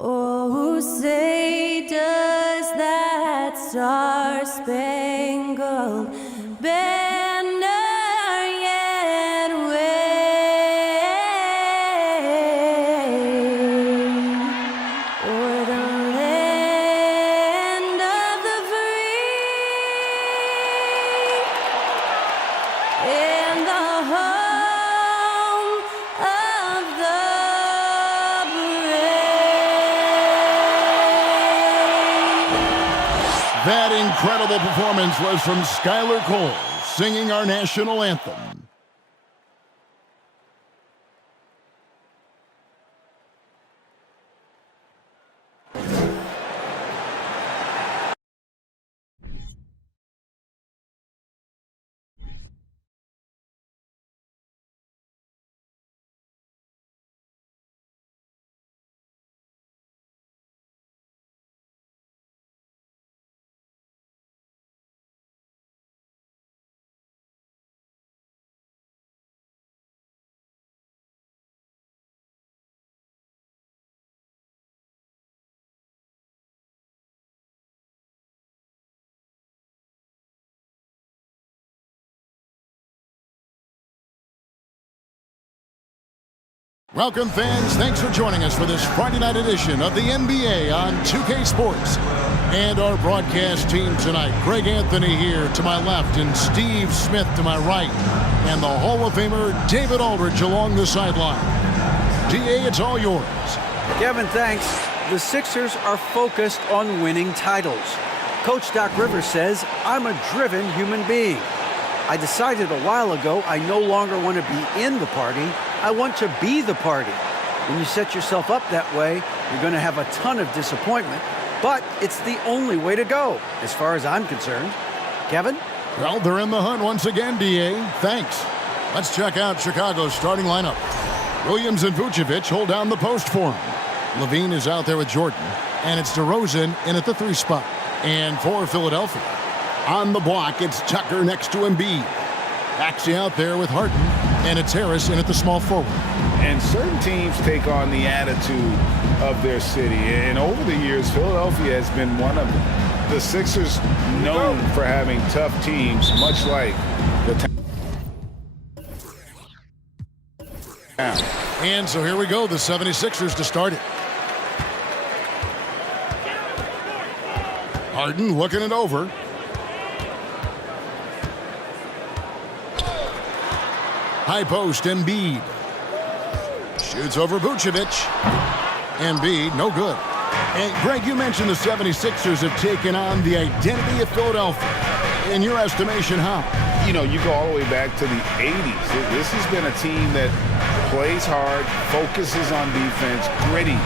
Oh, say does that star-spangled banner yet wave o'er the land of the free and the home of the brave. That incredible performance was from Skylar Cole, singing our national anthem. Welcome, fans. Thanks for joining us for this Friday night edition of the NBA on 2K Sports. And our broadcast team tonight, Greg Anthony here to my left and Steve Smith to my right. And the Hall of Famer David Aldridge along the sideline. DA, it's all yours. Kevin, thanks. The Sixers are focused on winning titles. Coach Doc Rivers says, I'm a driven human being. I decided a while ago I no longer want to be in the party. I want to be the party. When you set yourself up that way, you're going to have a ton of disappointment, but it's the only way to go, as far as I'm concerned. Kevin? Well, they're in the hunt once again, DA. Thanks. Let's check out Chicago's starting lineup. Williams and Vucevic hold down the post for him. Levine is out there with Jordan, and it's DeRozan in at the 3 spot. And for Philadelphia, on the block, it's Tucker next to Embiid. Maxey out there with Harden, and it's Harris in at the small forward. And certain teams take on the attitude of their city. And over the years, Philadelphia has been one of them. The Sixers known for having tough teams, much like the town. And so here we go, the 76ers to start it. Harden looking it over. High post, Embiid. Shoots over Vucevic. Embiid, no good. And Greg, you mentioned the 76ers have taken on the identity of Philadelphia. In your estimation, how? You know, you go all the way back to the 80s. This has been a team that plays hard, focuses on defense, gritty,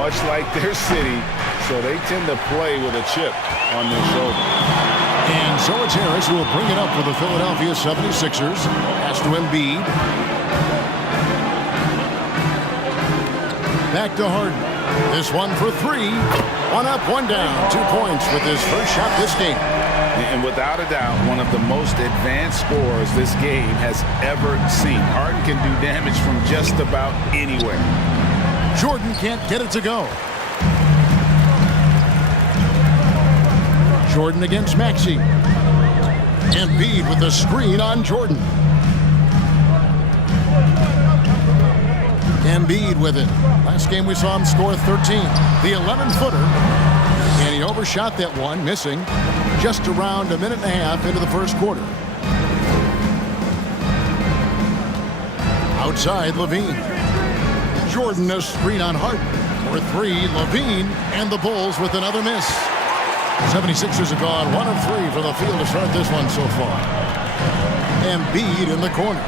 much like their city. So they tend to play with a chip on their shoulder. And so it's Harris who will bring it up for the Philadelphia 76ers. Pass to Embiid. Back to Harden. This one for 3. 1 up, 1 down. 2 points with his first shot this game. And without a doubt, one of the most advanced scorers this game has ever seen. Harden can do damage from just about anywhere. Jordan can't get it to go. Jordan against Maxey. Embiid with the screen on Jordan. Embiid with it. Last game we saw him score 13. The 11-footer. And he overshot that one, missing just around a minute and a half into the first quarter. Outside, Levine. Jordan a screen on Harden. For 3, Levine, and the Bulls with another miss. 76ers have gone 1 of 3 from the field to start this one so far. Embiid in the corner.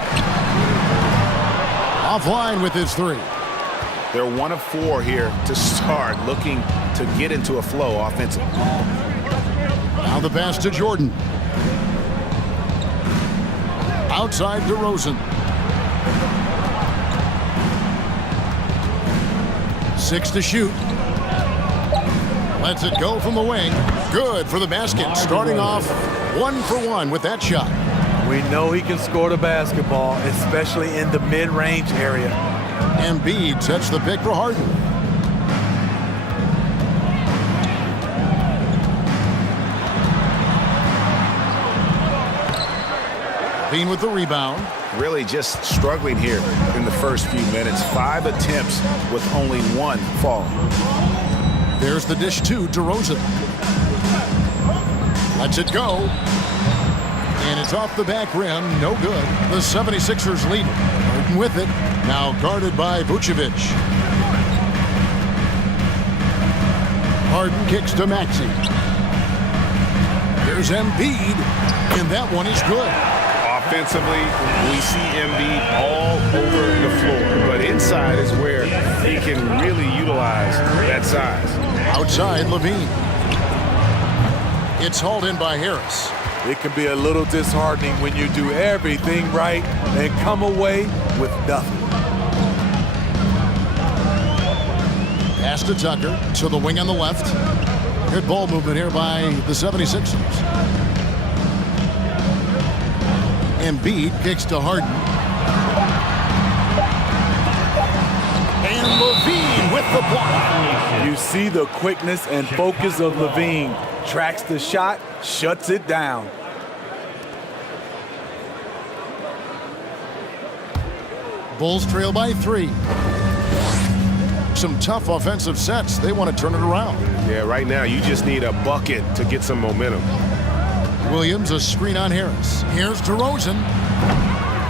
Offline with his 3. They're 1 of 4 here to start, looking to get into a flow offensively. Now the pass to Jordan. Outside DeRozan. 6 to shoot. Lets it go from the wing. Good for the basket. Starting off 1 for 1 with that shot. We know he can score the basketball, especially in the mid-range area. Embiid sets the pick for Harden. Levine with the rebound. Really just struggling here in the first few minutes. 5 attempts with only 1 fall. There's the dish to DeRozan. Lets it go. And it's off the back rim. No good. The 76ers lead it. Harden with it. Now guarded by Vucevic. Harden kicks to Maxey. There's Embiid. And that one is good. Offensively, we see Embiid all over the floor. But inside is where he can really utilize that size. Outside, Levine. It's hauled in by Harris. It can be a little disheartening when you do everything right and come away with nothing. Pass to Tucker, to the wing on the left. Good ball movement here by the 76ers. Embiid kicks to Harden. And Levine with the block. You see the quickness and focus of Levine. Tracks the shot, shuts it down. Bulls trail by 3. Some tough offensive sets. They want to turn it around. Yeah, right now you just need a bucket to get some momentum. Williams, a screen on Harris. Here's DeRozan.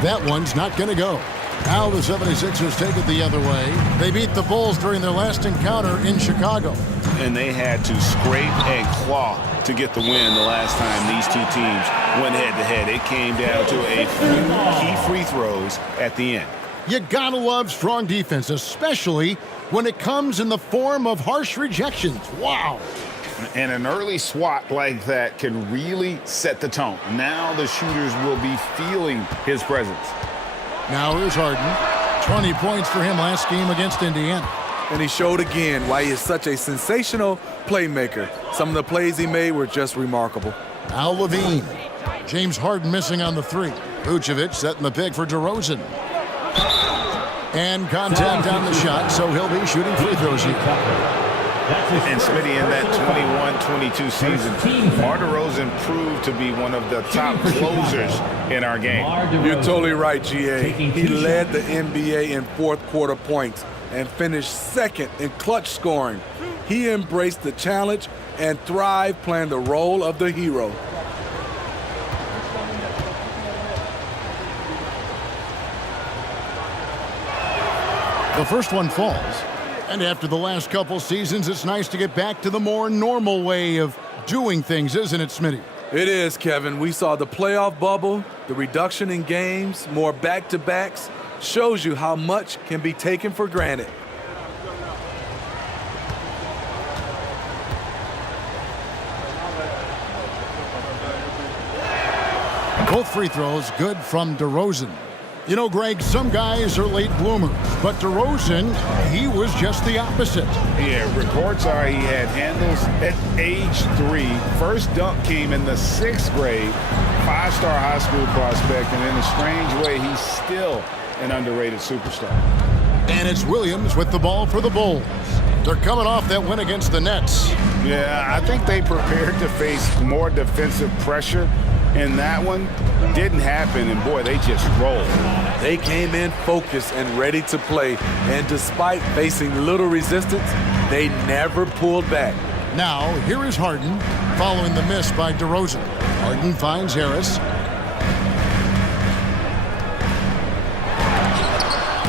That one's not going to go. Now the 76ers take it the other way. They beat the Bulls during their last encounter in Chicago. And they had to scrape and claw to get the win the last time these two teams went head-to-head. It came down to a few key free throws at the end. You gotta love strong defense, especially when it comes in the form of harsh rejections. Wow. And an early swat like that can really set the tone. Now the shooters will be feeling his presence. Now here's Harden. 20 points for him last game against Indiana. And he showed again why he is such a sensational playmaker. Some of the plays he made were just remarkable. Now Levine. James Harden missing on the 3. Vucevic setting the pick for DeRozan. And contact on the shot, so he'll be shooting free throws here. And Smitty, in that 21-22 season, Mar DeRozan proved to be one of the top closers in our game. You're totally right, GA. He led the NBA in fourth quarter points and finished second in clutch scoring. He embraced the challenge and thrived playing the role of the hero. The first one falls. And after the last couple seasons, it's nice to get back to the more normal way of doing things, isn't it, Smitty? It is, Kevin. We saw the playoff bubble, the reduction in games, more back-to-backs. Shows you how much can be taken for granted. Both free throws good from DeRozan. You know, Greg, some guys are late bloomers, but DeRozan, he was just the opposite. Yeah, reports are he had handles at age 3. First dunk came in the 6th grade. 5-star high school prospect, and in a strange way, he's still an underrated superstar. And it's Williams with the ball for the Bulls. They're coming off that win against the Nets. Yeah, I think they prepared to face more defensive pressure. And that one didn't happen, and boy, they just rolled. They came in focused and ready to play, and despite facing little resistance, they never pulled back. Now, here is Harden, following the miss by DeRozan. Harden finds Harris.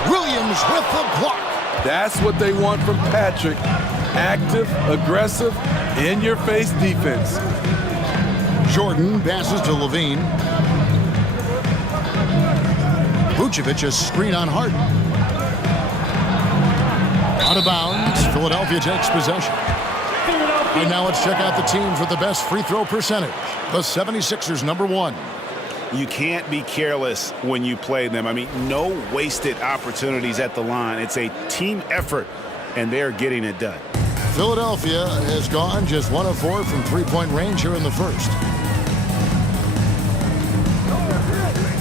Williams with the block. That's what they want from Patrick. Active, aggressive, in-your-face defense. Jordan passes to Levine. Vucevic, a screen on Harden. Out of bounds, Philadelphia takes possession. And now let's check out the teams with the best free throw percentage. The 76ers, number 1. You can't be careless when you play them. I mean, no wasted opportunities at the line. It's a team effort, and they're getting it done. Philadelphia has gone just 1 of 4 from three-point range here in the first.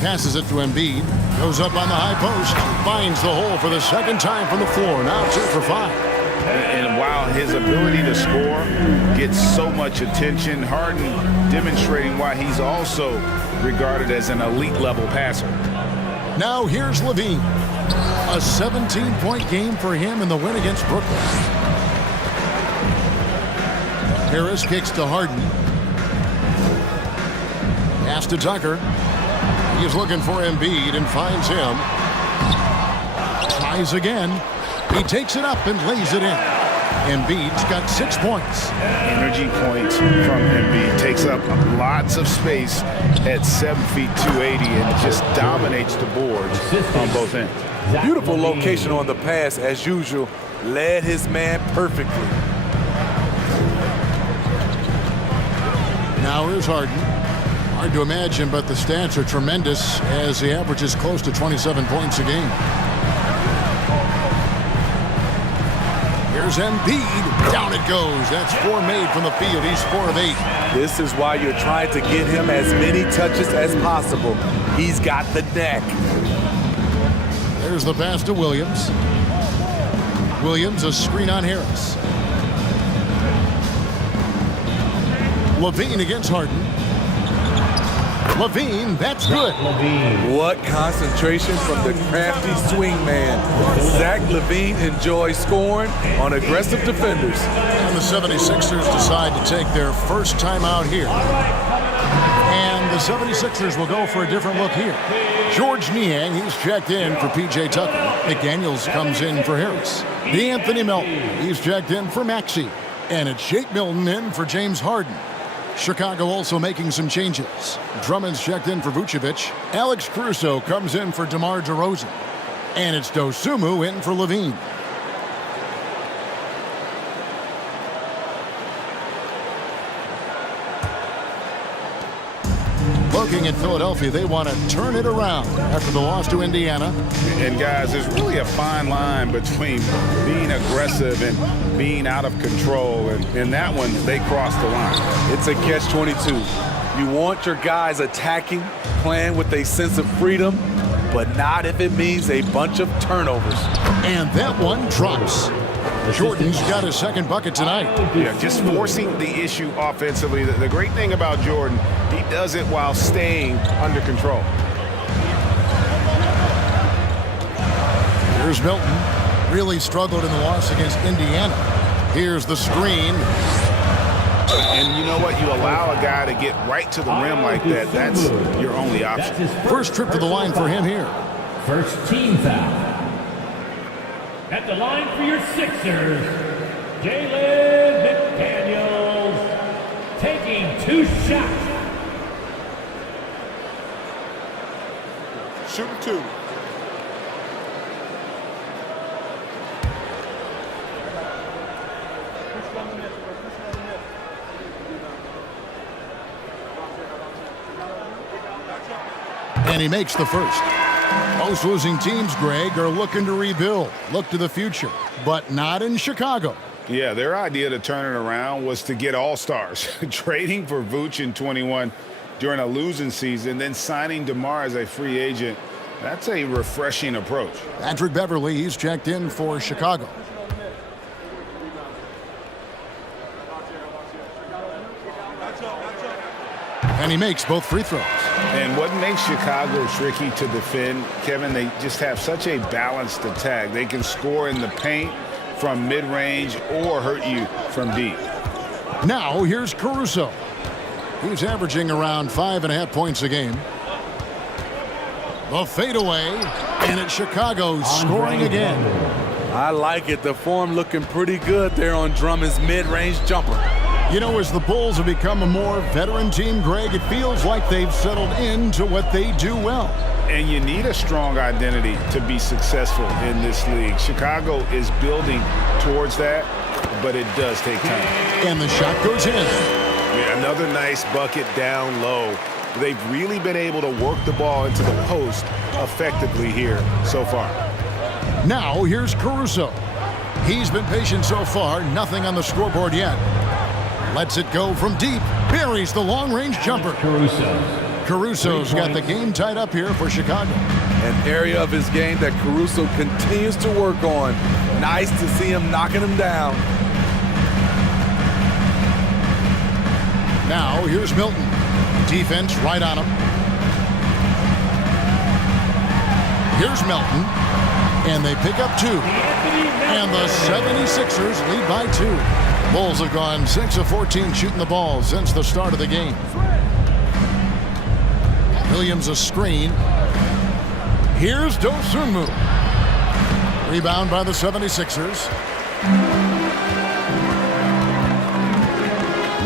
Passes it to Embiid. Goes up on the high post. Finds the hole for the second time from the floor. Now 2 for 5. And while while his ability to score gets so much attention, Harden demonstrating why he's also regarded as an elite-level passer. Now here's Levine. A 17-point game for him in the win against Brooklyn. Harris kicks to Harden. Pass to Tucker. He's looking for Embiid and finds him. Tries again. He takes it up and lays it in. Embiid's got 6 points. Energy points from Embiid. Takes up lots of space at 7 feet 280 and just dominates the boards on both ends. Beautiful location on the pass, as usual. Led his man perfectly. Now here's Harden. Hard to imagine, but the stats are tremendous as he averages close to 27 points a game. Here's Embiid. Down it goes. That's 4 made from the field. He's 4 of 8. This is why you're trying to get him as many touches as possible. He's got the neck. There's the pass to Williams. Williams, a screen on Harris. Levine against Harden. Levine, that's good. What concentration from the crafty swing man. Zach LaVine enjoys scoring on aggressive defenders. And the 76ers decide to take their first time out here. And the 76ers will go for a different look here. George Niang, he's checked in for P.J. Tucker. McDaniels comes in for Harris. D'Anthony Melton, he's checked in for Maxey. And it's Shake Milton in for James Harden. Chicago also making some changes. Drummond's checked in for Vucevic. Alex Caruso comes in for DeMar DeRozan. And it's Dosunmu in for Levine. Looking at Philadelphia, they want to turn it around after the loss to Indiana. And guys, there's really a fine line between being aggressive and being out of control. And in that one, they crossed the line. It's a catch-22. You want your guys attacking, playing with a sense of freedom, but not if it means a bunch of turnovers. And that one drops. Jordan's got his second bucket tonight. Yeah, just forcing the issue offensively. The great thing about Jordan, he does it while staying under control. Here's Milton. Really struggled in the loss against Indiana. Here's the screen. And you know what? You allow a guy to get right to the rim like that. That's your only option. First trip to the line for him here. First team foul. At the line for your Sixers, Jalen McDaniels taking 2 shots. Shooting 2. And he makes the first. Most losing teams, Greg, are looking to rebuild, look to the future, but not in Chicago. Yeah, their idea to turn it around was to get all-stars. Trading for Vooch in 21 during a losing season, then signing DeMar as a free agent. That's a refreshing approach. Patrick Beverly, he's checked in for Chicago. And he makes both free throws. And what makes Chicago tricky to defend, Kevin, they just have such a balanced attack. They can score in the paint from mid-range or hurt you from deep. Now here's Caruso. He's averaging around 5.5 points a game. The fadeaway, and it's Chicago scoring again. I like it. The form looking pretty good there on Drummond's mid-range jumper. You know, as the Bulls have become a more veteran team, Greg, it feels like they've settled into what they do well. And you need a strong identity to be successful in this league. Chicago is building towards that, but it does take time. And the shot goes in. Yeah, another nice bucket down low. They've really been able to work the ball into the post effectively here so far. Now here's Caruso. He's been patient so far, nothing on the scoreboard yet. Lets it go from deep, buries the long-range jumper. Caruso's got the game tied up here for Chicago. An area of his game that Caruso continues to work on. Nice to see him knocking him down. Now here's Milton. Defense right on him. Here's Milton. And they pick up 2. And the 76ers lead by 2. Bulls have gone 6 of 14 shooting the ball since the start of the game. Williams a screen. Here's Dosunmu. Rebound by the 76ers.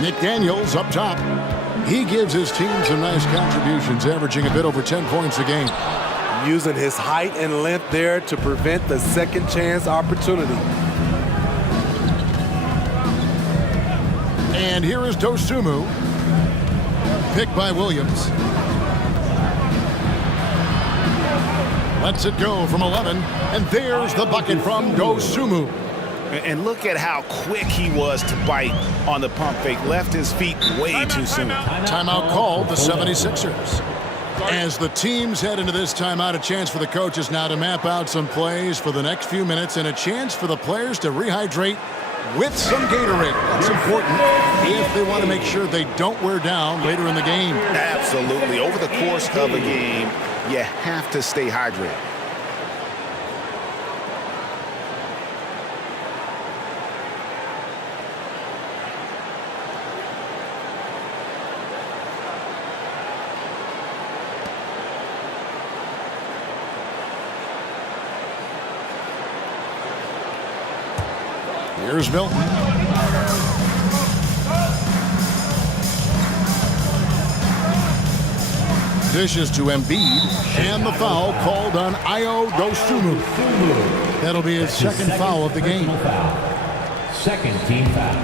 Nick Daniels up top. He gives his team some nice contributions, averaging a bit over 10 points a game. Using his height and length there to prevent the second chance opportunity. And here is Dosunmu. Picked by Williams. Lets it go from 11. And there's the bucket from Dosunmu. And look at how quick he was to bite on the pump fake. Left his feet way too soon. Timeout called the 76ers. As the teams head into this timeout, a chance for the coaches now to map out some plays for the next few minutes and a chance for the players to rehydrate with some Gatorade. That's important if they want to make sure they don't wear down later in the game. Absolutely. Over the course of a game, you have to stay hydrated. Here's Milton. Dishes to Embiid, and the foul called on Ayo Dosunmu. That'll be his second foul of the game. Second team foul.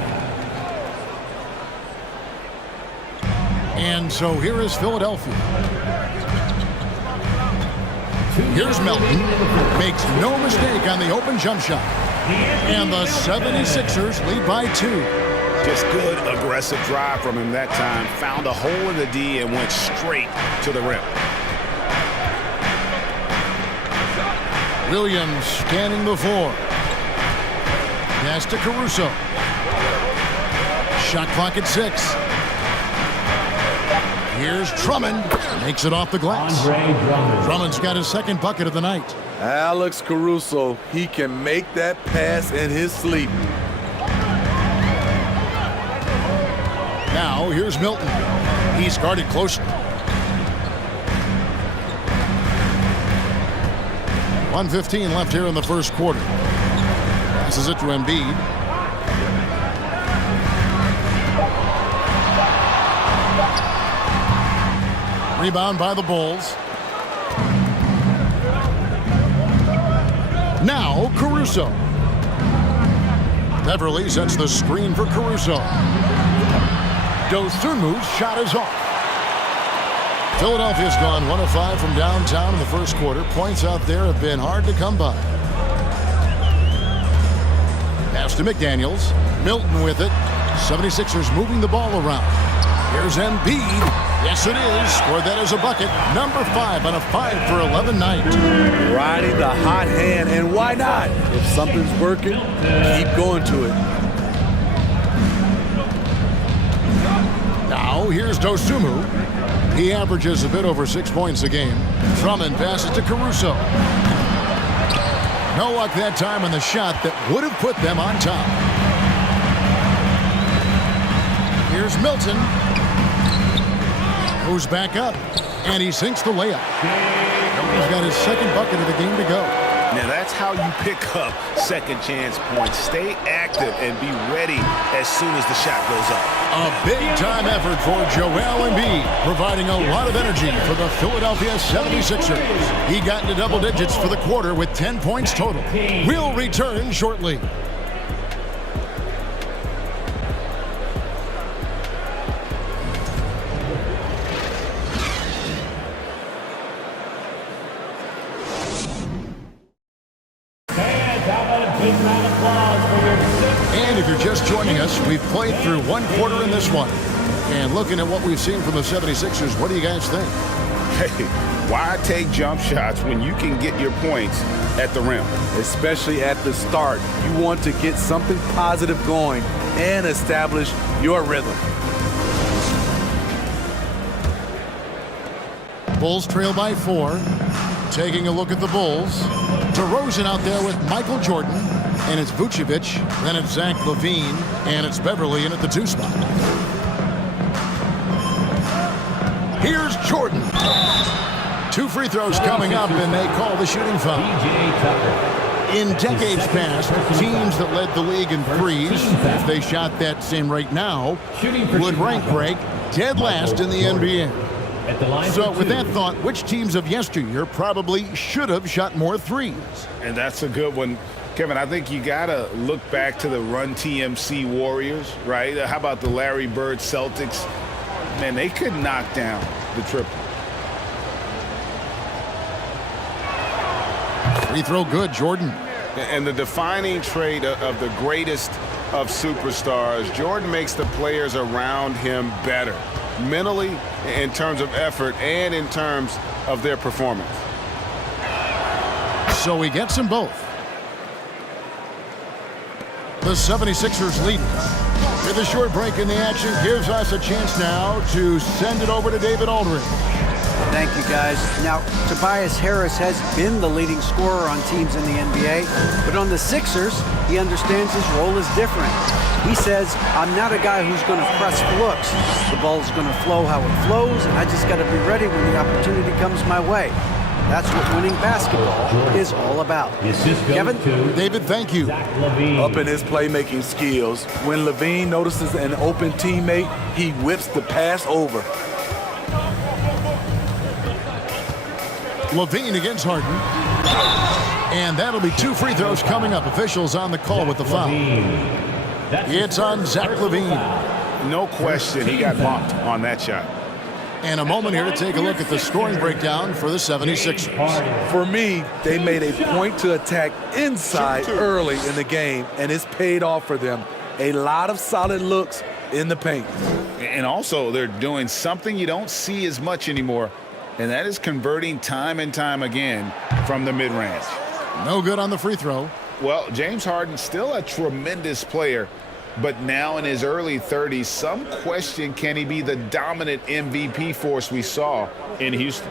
And so here is Philadelphia. Here's Milton. Makes no mistake on the open jump shot. And the 76ers lead by 2. Just good aggressive drive from him that time. Found a hole in the D and went straight to the rim. Williams scanning the floor. Pass to Caruso. Shot clock at 6. Here's Drummond. Makes it off the glass. Drummond's got his second bucket of the night. Alex Caruso, he can make that pass in his sleep. Now here's Milton. He's guarded closely. 1:15 left here in the first quarter. Passes it to Embiid. Rebound by the Bulls. Now Caruso. Beverly sets the screen for Caruso. Dosunmu's shot is off. Philadelphia's gone 1 of 5 from downtown in the first quarter. Points out there have been hard to come by. Pass to McDaniels. Milton with it. 76ers moving the ball around. Here's Embiid. Yes, it is. Scored that as a bucket. Number 5 on a 5 for 11 night. Riding the hot hand, and why not? If something's working, keep going to it. Now here's Dosunmu. He averages a bit over 6 points a game. Drummond passes to Caruso. No luck that time on the shot that would have put them on top. Here's Milton. Goes back up, and he sinks the layup. He's got his second bucket of the game to go. Now that's how you pick up second chance points. Stay active and be ready as soon as the shot goes up. A big-time effort for Joel Embiid, providing a lot of energy for the Philadelphia 76ers. He got into double digits for the quarter with 10 points total. We'll return shortly. And if you're just joining us, we've played through one quarter in this one. And looking at what we've seen from the 76ers, what do you guys think? Hey, why take jump shots when you can get your points at the rim? Especially at the start. You want to get something positive going and establish your rhythm. Bulls trail by 4. Taking a look at the Bulls. DeRozan out there with Michael Jordan. And it's Vucevic. Then it's Zach LaVine. And it's Beverly in at the 2 spot. Here's Jordan. 2 free throws coming up, and they call the shooting foul. In decades past, teams that led the league in threes, if they shot that same rate now, would rank break dead last in the NBA. So with that thought, which teams of yesteryear probably should have shot more threes? And that's a good one. Kevin, I think you got to look back to the Run TMC Warriors, right? How about the Larry Bird Celtics? Man, they could knock down the triple. Free throw good, Jordan. And the defining trait of the greatest of superstars, Jordan makes the players around him better, mentally, in terms of effort, and in terms of their performance. So he gets them both. The 76ers lead. With a short break in the action, gives us a chance now to send it over to David Aldridge. Thank you, guys. Now, Tobias Harris has been the leading scorer on teams in the NBA, but on the Sixers, he understands his role is different. He says, I'm not a guy who's going to press looks. The ball's going to flow how it flows, and I just got to be ready when the opportunity comes my way. That's what winning basketball is all about. Kevin? David, thank you. Up in his playmaking skills, when LaVine notices an open teammate, he whips the pass over. LaVine against Harden. And that'll be 2 free throws coming up. Officials on the call with the foul. It's on Zach LaVine. No question he got bumped on that shot. And a moment here to take a look at the scoring breakdown for the 76ers. For me, they made a point to attack inside early in the game, and it's paid off for them. A lot of solid looks in the paint. And also, they're doing something you don't see as much anymore, and that is converting time and time again from the mid-range. No good on the free throw. Well, James Harden, still a tremendous player, but now in his early 30s, some question, can he be the dominant MVP force we saw in Houston?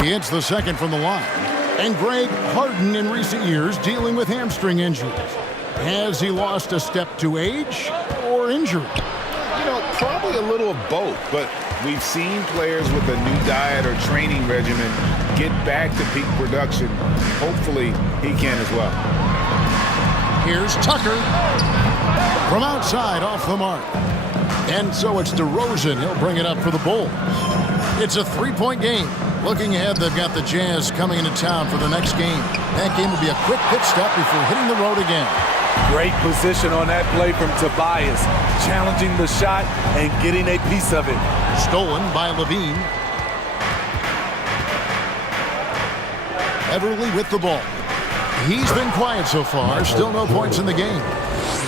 He hits the second from the line. And Greg, Harden in recent years dealing with hamstring injuries. Has he lost a step to age or injury? You know, probably a little of both, but we've seen players with a new diet or training regimen get back to peak production. Hopefully, he can as well. Here's Tucker from outside off the mark. And so it's DeRozan. He'll bring it up for the Bulls. It's a 3-point game. Looking ahead, they've got the Jazz coming into town for the next game. That game will be a quick pit stop before hitting the road again. Great position on that play from Tobias, challenging the shot and getting a piece of it. Stolen by LaVine. Everly with the ball. He's been quiet so far. Still no points in the game.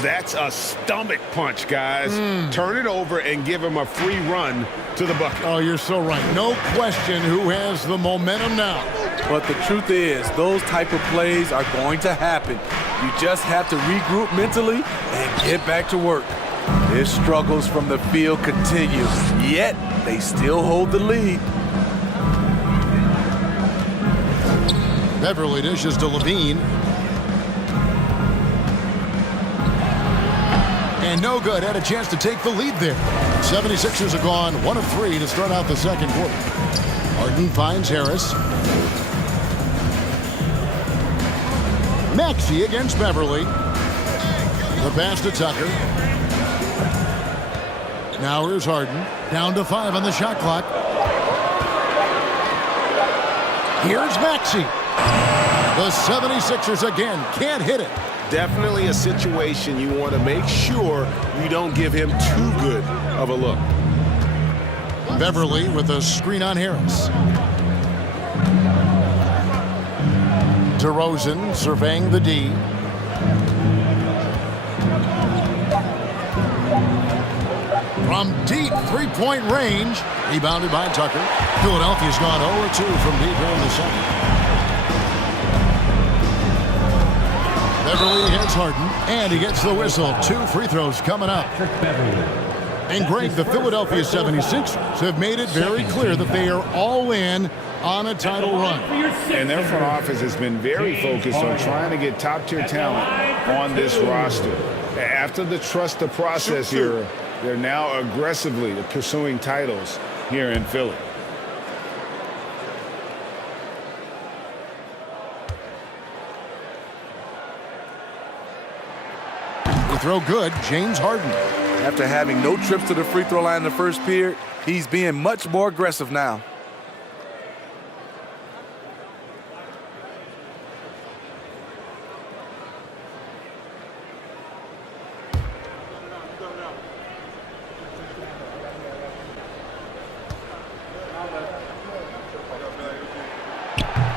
That's a stomach punch, guys. Turn it over and give him a free run to the bucket. Oh, you're so right. No question who has the momentum now. But the truth is, those type of plays are going to happen. You just have to regroup mentally and get back to work. His struggles from the field continue, yet they still hold the lead. Beverly dishes to LaVine. And no good. Had a chance to take the lead there. 76ers have gone 1 of 3 to start out the second quarter. Harden finds Harris. Maxey against Beverly. The pass to Tucker. Now here's Harden. Down to 5 on the shot clock. Here's Maxey. The 76ers again can't hit it. Definitely a situation you want to make sure you don't give him too good of a look. Beverly with a screen on Harris. DeRozan surveying the D. From deep three-point range. Rebounded by Tucker. Philadelphia's gone 0-2 from deep here in the second. Beverly against Harden, and he gets the whistle. 2 free throws coming up. And Greg, the Philadelphia 76ers have made it very clear that they are all in on a title run. And their front office has been very focused on trying to get top-tier talent on this roster. After the trust the process era, they're now aggressively pursuing titles here in Philly. The throw good, James Harden. After having no trips to the free throw line in the first period, he's being much more aggressive now.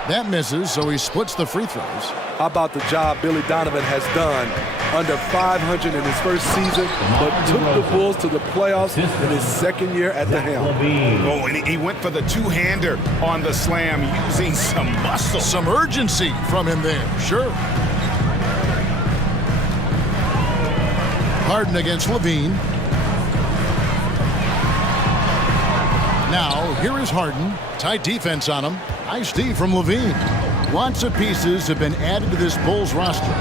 That misses, so he splits the free throws. How about the job Billy Donovan has done? Under 500 in his first season, but took the Bulls to the playoffs in his second year at the helm. Oh, and he went for the two-hander on the slam using some muscle. Some urgency from him there, sure. Harden against Levine. Now, here is Harden. Tight defense on him. Nice D from Levine. Lots of pieces have been added to this Bulls roster.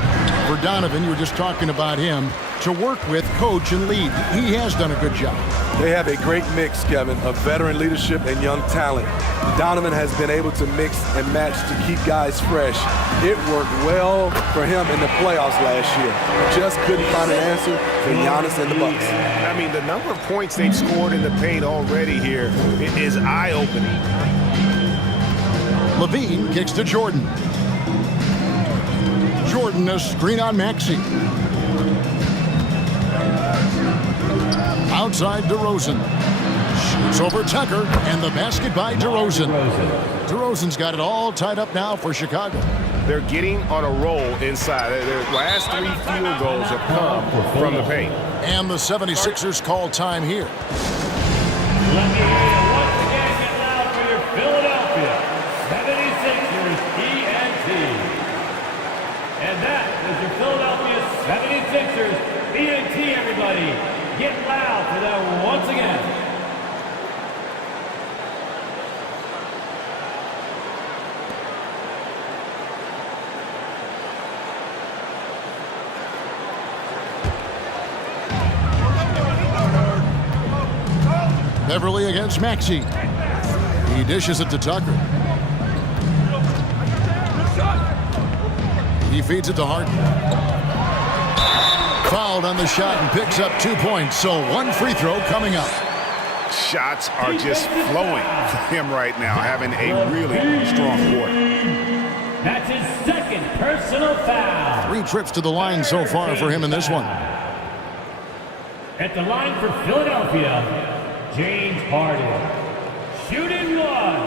For Donovan, you were just talking about him, to work with, coach, and lead. He has done a good job. They have a great mix, Kevin, of veteran leadership and young talent. Donovan has been able to mix and match to keep guys fresh. It worked well for him in the playoffs last year. Just couldn't find an answer for Giannis and the Bucks. I mean, the number of points they've scored in the paint already here is eye-opening. Levine kicks to Jordan. Jordan, a screen on Maxey. Outside DeRozan. Shoots over Tucker, and the basket by DeRozan. DeRozan's got it all tied up now for Chicago. They're getting on a roll inside. Their last 3 field goals have come from the paint. And the 76ers call time here. Let me hear you once again get loud for your Philadelphia 76ers ENT. And that is your Philadelphia 76ers ENT, everybody. Get loud for them once again. Beverly against Maxey. He dishes it to Tucker. He feeds it to Harden. Fouled on the shot and picks up 2 points, so 1 free throw coming up. Shots are just flowing for him right now, having a really strong quarter. That's his second personal foul. 3 trips to the line so far for him in this one. At the line for Philadelphia, James Harden. Shooting one.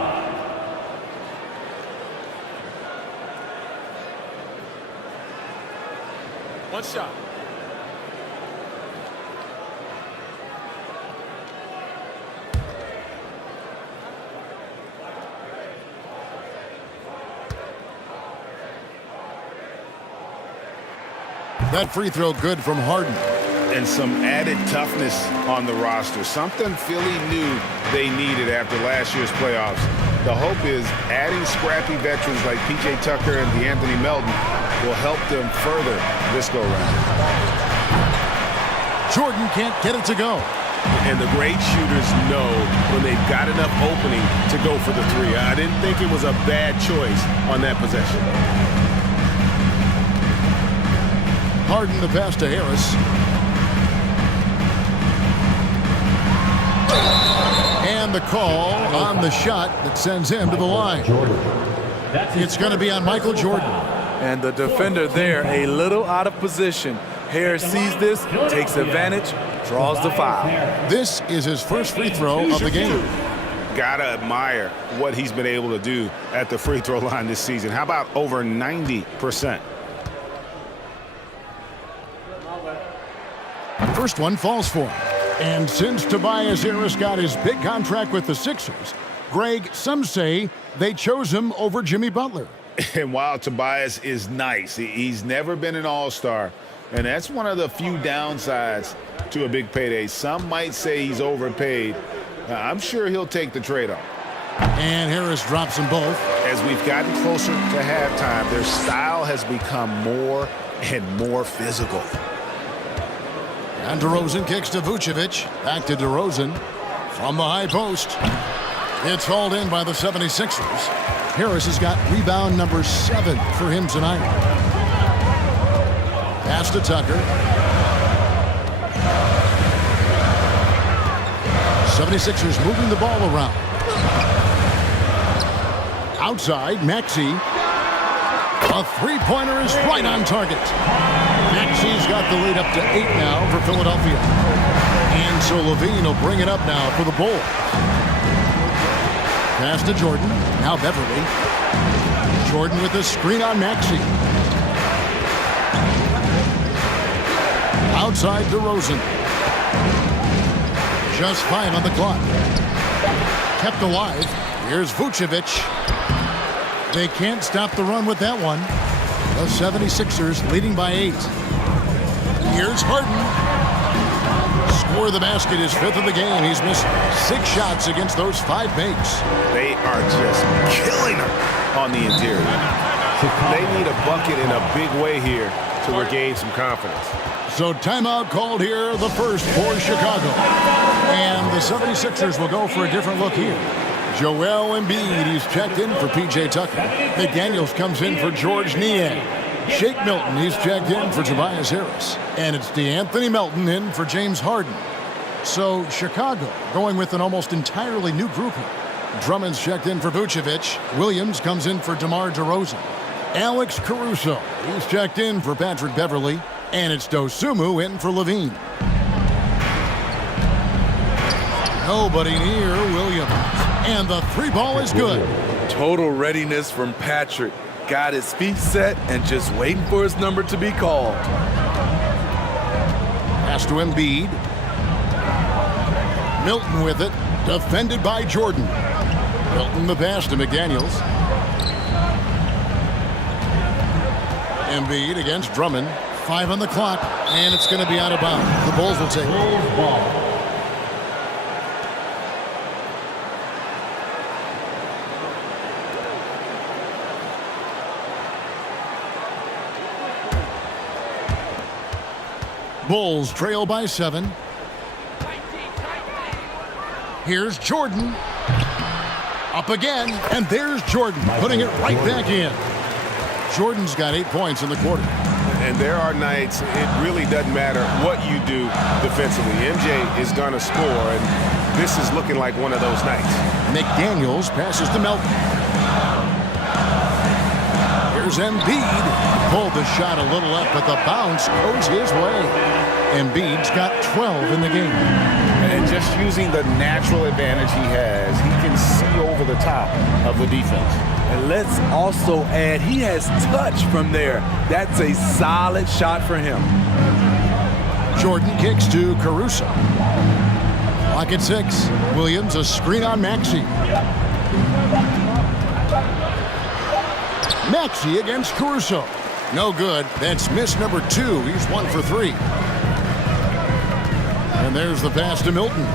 One shot. That free throw good from Harden. And some added toughness on the roster. Something Philly knew they needed after last year's playoffs. The hope is adding scrappy veterans like P.J. Tucker and DeAnthony Melton will help them further this go-round. Jordan can't get it to go. And the great shooters know when they've got enough opening to go for the three. I didn't think it was a bad choice on that possession. Harden the pass to Harris. And the call on the shot that sends him to the line. It's going to be on Michael Jordan. And the defender there a little out of position. Harris sees this, takes advantage, draws the foul. This is his first free throw of the game. Gotta admire what he's been able to do at the free throw line this season. How about over 90%? First one falls for him. And since Tobias Harris got his big contract with the Sixers, Greg, some say they chose him over Jimmy Butler. And while Tobias is nice, he's never been an all-star, and that's one of the few downsides to a big payday. Some might say he's overpaid. I'm sure he'll take the trade-off. And Harris drops them both. As we've gotten closer to halftime, their style has become more and more physical. And DeRozan kicks to Vucevic. Back to DeRozan from the high post. It's hauled in by the 76ers. Harris has got rebound number 7 for him tonight. Pass to Tucker. 76ers moving the ball around. Outside, Maxey. A three-pointer is right on target. Maxey's got the lead up to 8 now for Philadelphia. And so Levine will bring it up now for the Bulls. Pass to Jordan. Now Beverly. Jordan with the screen on Maxey. Outside DeRozan. Just 5 on the clock. Kept alive. Here's Vucevic. They can't stop the run with that one. The 76ers leading by 8. Here's Harden. Score the basket, his 5th of the game. He's missed 6 shots against those 5 makes. They are just killing them on the interior. They need a bucket in a big way here to regain some confidence. So timeout called here, the first for Chicago. And the 76ers will go for a different look here. Joel Embiid, he's checked in for P.J. Tucker. McDaniels comes in for George Niang. Shake Milton, he's checked in for Tobias Harris. And it's DeAnthony Melton in for James Harden. So Chicago going with an almost entirely new group here. Drummond's checked in for Vucevic. Williams comes in for DeMar DeRozan. Alex Caruso, he's checked in for Patrick Beverly. And it's Dosunmu in for Levine. Nobody near Williams. And the 3-ball is good. Total readiness from Patrick. Got his feet set and just waiting for his number to be called. Pass to Embiid. Milton with it. Defended by Jordan. Milton the pass to McDaniels. Embiid against Drummond. 5 on the clock, and it's going to be out of bounds. The Bulls will take it. Bulls trail by 7. Here's Jordan. Up again, and there's Jordan, putting it right back in. Jordan's got 8 points in the quarter. And there are nights it really doesn't matter what you do defensively. MJ is going to score, and this is looking like one of those nights. McDaniels passes to Melton. Here's Embiid. Pulled the shot a little up, but the bounce goes his way. Embiid's got 12 in the game. And just using the natural advantage he has, he can see over the top of the defense. And let's also add, he has touch from there. That's a solid shot for him. Jordan kicks to Caruso. Clock at 6. Williams, a screen on Maxey. Maxey against Caruso. No good. That's miss number 2. He's 1 for 3. And there's the pass to Milton.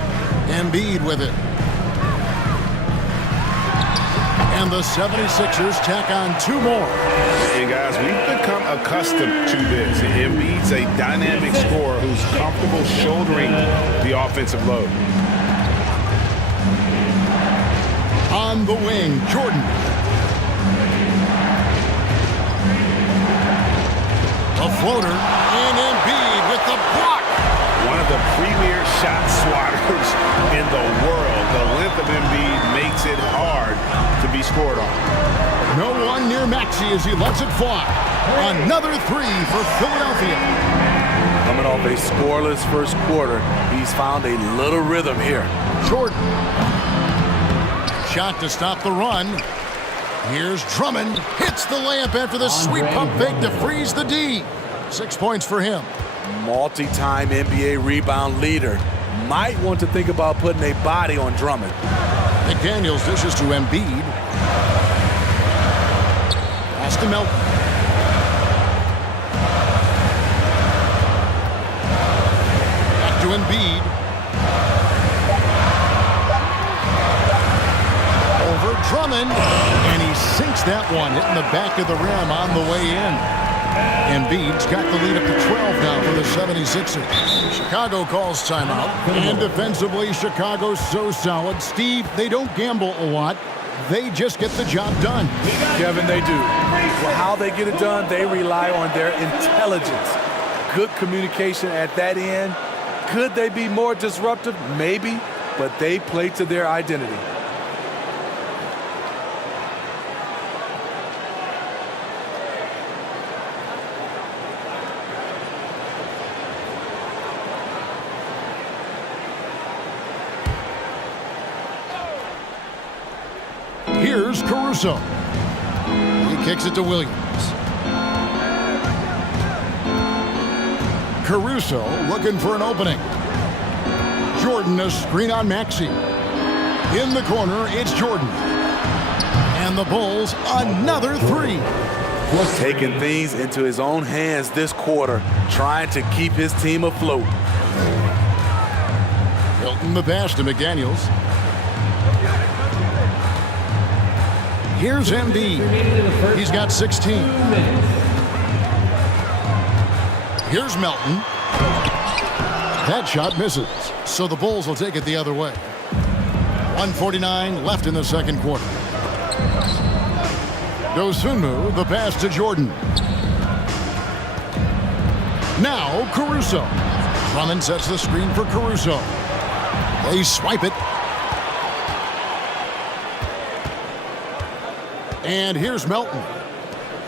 Embiid with it. And the 76ers tack on 2 more. And guys, we've become accustomed to this. Embiid's a dynamic scorer who's comfortable shouldering the offensive load. On the wing, Jordan. A floater, and Embiid with the block. One of the premier shot swatters in the world. The length of Embiid makes it hard to be scored on. No one near Maxey as he lets it fly. Another 3 for Philadelphia. Coming off a scoreless first quarter, he's found a little rhythm here. Jordan. Shot to stop the run. Here's Drummond. Hits the layup after the sweet pump fake to freeze the D. 6 points for him. Multi-time NBA rebound leader. Might want to think about putting a body on Drummond. McDaniels dishes to Embiid. to Melton. Back to Embiid. Over Drummond, and he sinks that one, hitting the back of the rim on the way in. Embiid's got the lead up to 12 now for the 76ers. Chicago calls timeout, and defensively, Chicago's so solid. Steve, they don't gamble a lot. They just get the job done. Kevin, they do. Well, how they get it done, they rely on their intelligence. Good communication at that end. Could they be more disruptive? Maybe, but they play to their identity. Here's Caruso. He kicks it to Williams. Caruso looking for an opening. Jordan, a screen on Maxey. In the corner, it's Jordan. And the Bulls, another three. Taking things into his own hands this quarter, trying to keep his team afloat. Hilton the pass to McDaniels. Here's Embiid. He's got 16. Here's Melton. That shot misses. So the Bulls will take it the other way. 1:49 left in the second quarter. Dosunmu, the pass to Jordan. Now Caruso. Drummond sets the screen for Caruso. They swipe it. And here's Melton.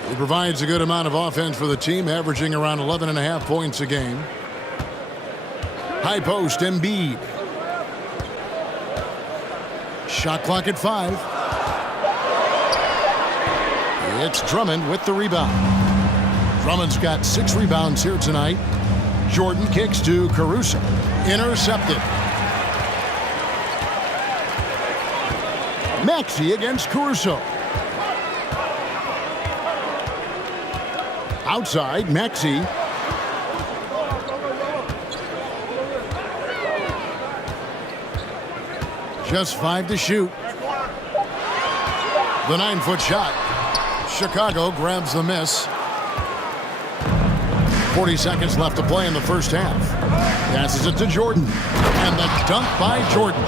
He provides a good amount of offense for the team, averaging around 11.5 points a game. High post, Embiid. Shot clock at 5. It's Drummond with the rebound. Drummond's got 6 rebounds here tonight. Jordan kicks to Caruso. Intercepted. Maxey against Caruso. Outside, Maxey. Just 5 to shoot. The 9-foot shot. Chicago grabs the miss. 40 seconds left to play in the first half. Passes it to Jordan. And the dunk by Jordan.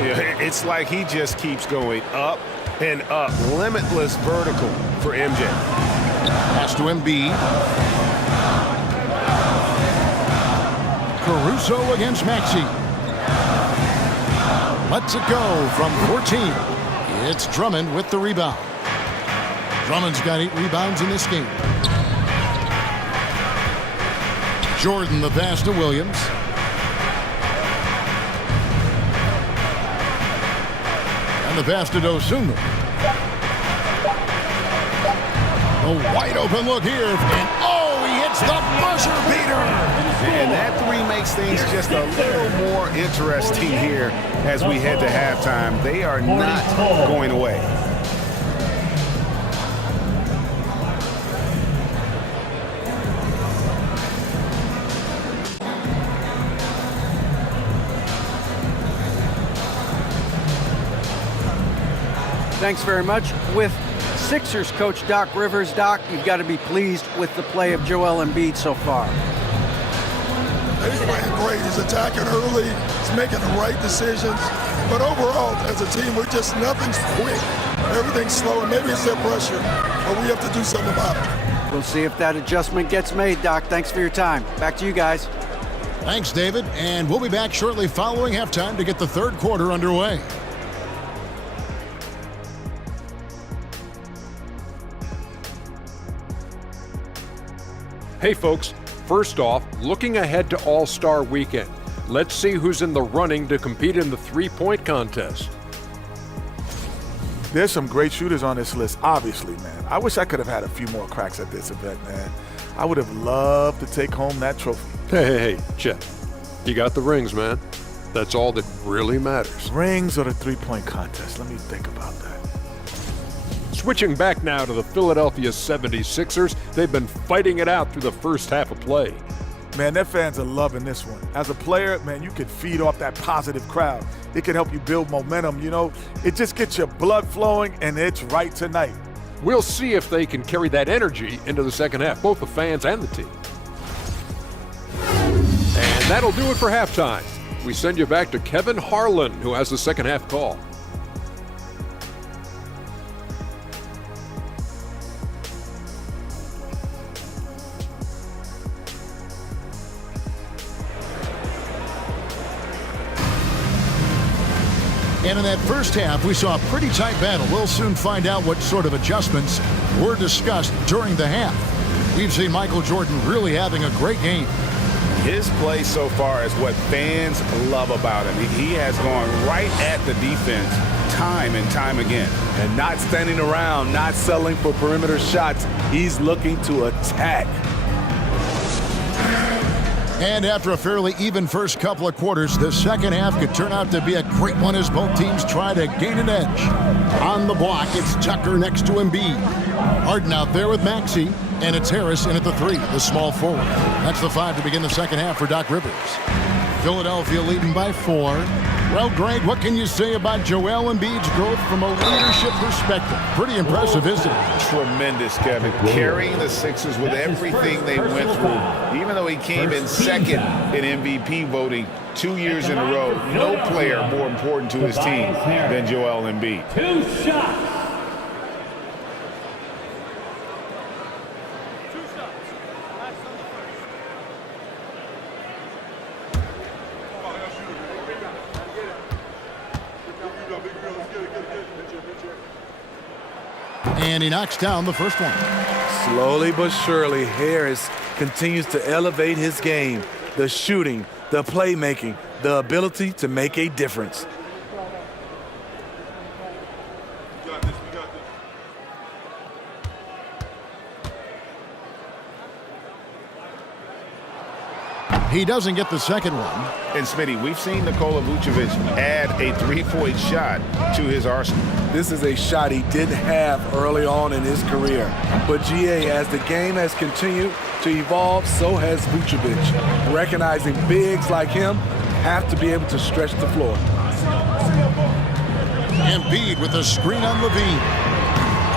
Yeah, it's like he just keeps going up and up. Limitless vertical for MJ. Pass to Embiid. Caruso against Maxey. Lets it go from 14. It's Drummond with the rebound. Drummond's got 8 rebounds in this game. Jordan the pass to Williams. And the pass to Dosunmu. A wide open look here. And oh, he hits the buzzer beater. And that 3 makes things just a little more interesting here as we head to halftime. They are not going away. Thanks very much. With Sixers coach Doc Rivers, Doc, you've got to be pleased with the play of Joel Embiid so far. He's playing great. He's attacking early. He's making the right decisions. But overall, as a team, nothing's quick. Everything's slow, and maybe it's their pressure, but we have to do something about it. We'll see if that adjustment gets made, Doc. Thanks for your time. Back to you guys. Thanks, David. And we'll be back shortly following halftime to get the third quarter underway. Hey folks, first off, looking ahead to All-Star Weekend. Let's see who's in the running to compete in the three-point contest. There's some great shooters on this list, obviously, man. I wish I could have had a few more cracks at this event, man. I would have loved to take home that trophy. Hey, Chet. You got the rings, man. That's all that really matters. Rings or the three-point contest? Let me think about that. Switching back now to the Philadelphia 76ers, they've been fighting it out through the first half of play. Man, their fans are loving this one. As a player, man, you could feed off that positive crowd. It can help you build momentum, you know. It just gets your blood flowing, and it's right tonight. We'll see if they can carry that energy into the second half, both the fans and the team. And that'll do it for halftime. We send you back to Kevin Harlan, who has the second half call. And in that first half, we saw a pretty tight battle. We'll soon find out what sort of adjustments were discussed during the half. We've seen Michael Jordan really having a great game. His play so far is what fans love about him. He has gone right at the defense time and time again. And not standing around, not settling for perimeter shots. He's looking to attack. And after a fairly even first couple of quarters, the second half could turn out to be a great one as both teams try to gain an edge. On the block, it's Tucker next to Embiid. Harden out there with Maxey, and it's Harris in at the 3, the small forward. That's the 5 to begin the second half for Doc Rivers. Philadelphia leading by 4. Well, Greg, what can you say about Joel Embiid's growth from a leadership perspective? Pretty impressive, isn't it? Tremendous, Kevin. Carrying the Sixers with everything they went through. Even though he came in second in MVP voting 2 years in a row, no player more important to his team than Joel Embiid. 2 shots. And he knocks down the first one. Slowly but surely, Harris continues to elevate his game. The shooting, the playmaking, the ability to make a difference. He doesn't get the second one. And Smitty, we've seen Nikola Vucevic add a 3-point shot to his arsenal. This is a shot he didn't have early on in his career. But GA, as the game has continued to evolve, so has Vucevic. Recognizing bigs like him have to be able to stretch the floor. Embiid with a screen on Levine.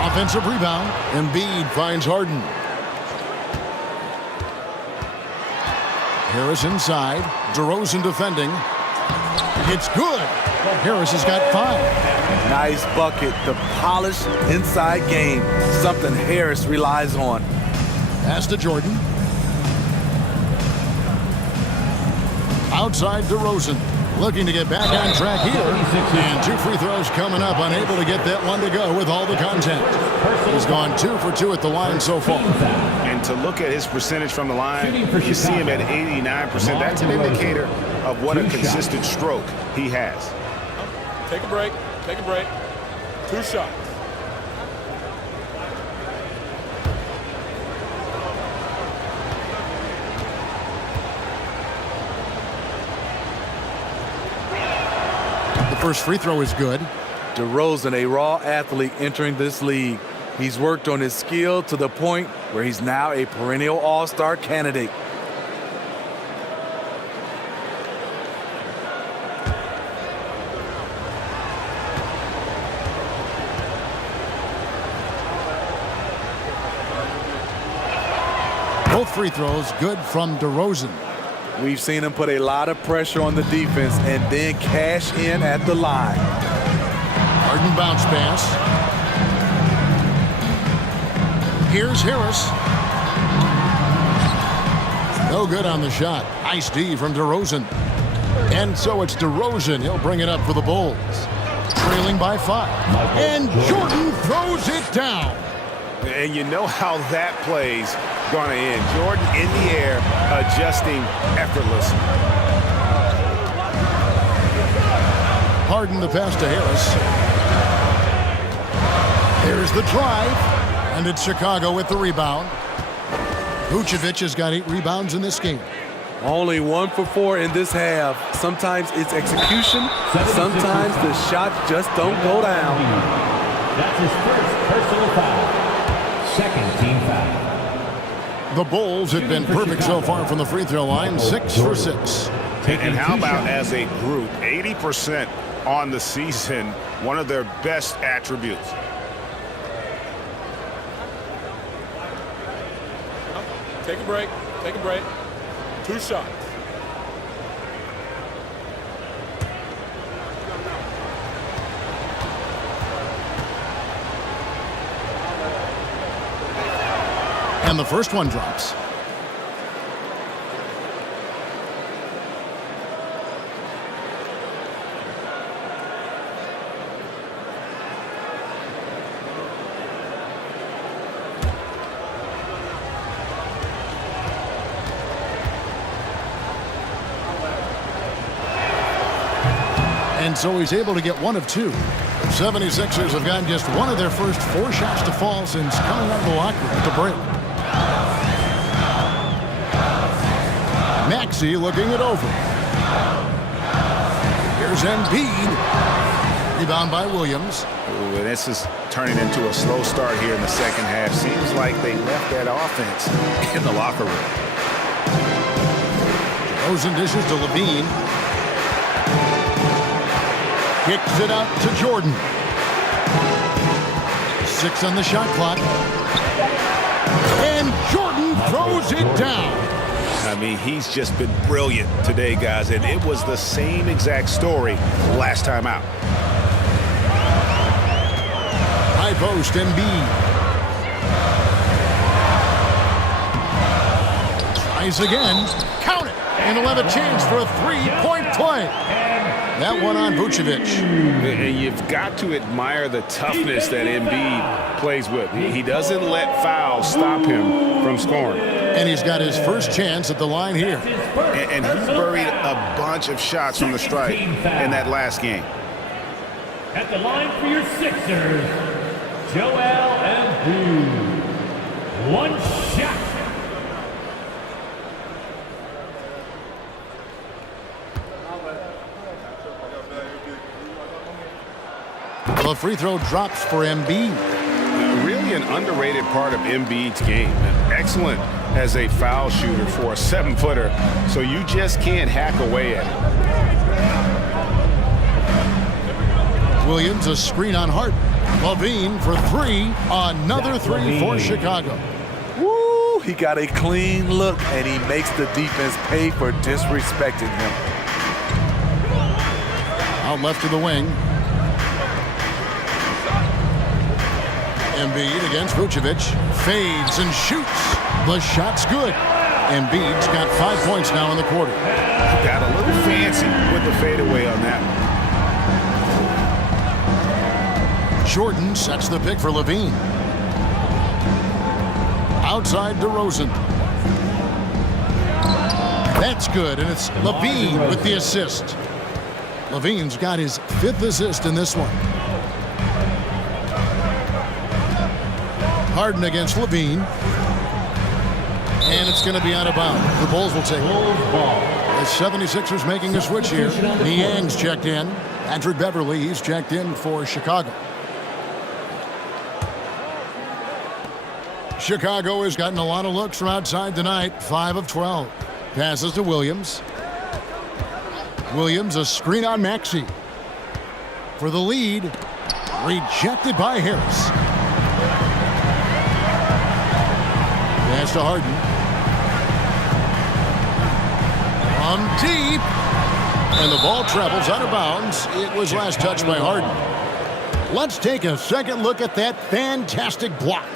Offensive rebound. Embiid finds Harden. Harris inside. DeRozan defending. It's good. Harris has got 5. Nice bucket. The polished inside game. Something Harris relies on. Pass to Jordan. Outside DeRozan. Looking to get back on track here. And 2 free throws coming up. Unable to get that one to go with all the contact. He's gone 2 for 2 at the line so far. And to look at his percentage from the line, you see him at 89%. That's an indicator of what a consistent stroke he has. Take a break. Take a break. 2 shots. The first free throw is good. DeRozan, a raw athlete entering this league. He's worked on his skill to the point where he's now a perennial all-star candidate. Both free throws good from DeRozan. We've seen him put a lot of pressure on the defense and then cash in at the line. Harden bounce pass. Here's Harris. No good on the shot. Nice D from DeRozan. And so it's DeRozan. He'll bring it up for the Bulls. Trailing by 5. And Jordan throws it down. And you know how that play's going to end. Jordan in the air, adjusting effortlessly. Harden the pass to Harris. Here's the drive. And it's Chicago with the rebound. Vucevic has got 8 rebounds in this game. Only 1 for 4 in this half. Sometimes it's execution. Sometimes the shots just don't go down. That's his first personal foul. Second team foul. The Bulls have been perfect so far from the free throw line, 6 for 6. And how about as a group, 80% on the season, one of their best attributes. Take a break. Take a break. 2 shots. And the first one drops. And so he's able to get 1 of 2. 76ers have gotten just one of their first 4 shots to fall since coming out of the locker room at the break. Maxey looking it over. Here's Embiid. Rebound by Williams. Ooh, this is turning into a slow start here in the second half. Seems like they left that offense in the locker room. Rosen dishes to Levine. Kicks it out to Jordan. 6 on the shot clock. And Jordan throws it down. I mean, he's just been brilliant today, guys, and it was the same exact story last time out. High post, Embiid. Tries again. Count it. And he'll have a chance for a 3-point play. That one on Vucevic. And you've got to admire the toughness that Embiid plays with. He doesn't let fouls stop him from scoring. And he's got his first chance at the line here. And he buried a bunch of shots from the stripe in that last game. At the line for your Sixers, Joel Embiid. 1 shot. The free throw drops for Embiid. Really an underrated part of Embiid's game. Excellent as a foul shooter for a 7-footer, so you just can't hack away at it. Williams, a screen on Harden. Levine for 3. Another 3 for Chicago. Woo! He got a clean look, and he makes the defense pay for disrespecting him. Out left to the wing. Embiid against Vucevic. Fades and shoots. The shot's good. Embiid's got 5 points now in the quarter. Got a little fancy with the fadeaway on that one. Jordan sets the pick for Levine. Outside DeRozan. That's good, and it's Levine with the assist. Levine's got his 5th assist in this one. Harden against Levine. And it's going to be out of bounds. The Bulls will take it. The 76ers making a switch here. Niang's checked in. Patrick Beverly, he's checked in for Chicago. Chicago has gotten a lot of looks from outside tonight. 5 of 12. Passes to Williams. Williams, a screen on Maxey. For the lead. Rejected by Harris. Pass to Harden. From deep. And the ball travels out of bounds. It was last touched by Harden. Let's take a second look at that fantastic block.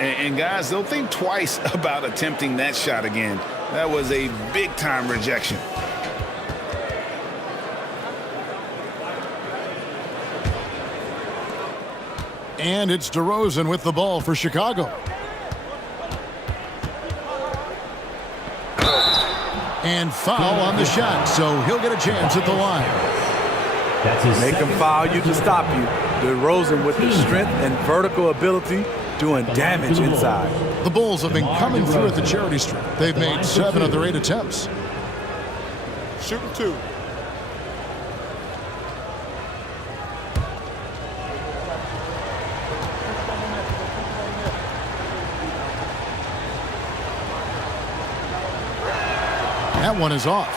And guys, they'll think twice about attempting that shot again. That was a big-time rejection. And it's DeRozan with the ball for Chicago. And foul on the shot, so he'll get a chance at the line. That's his Make him foul you to stop you. DeRozan with the strength and vertical ability doing damage inside. The Bulls have been coming through at the charity strip. They've made 7 of their 8 attempts. Shooting 2. That one is off.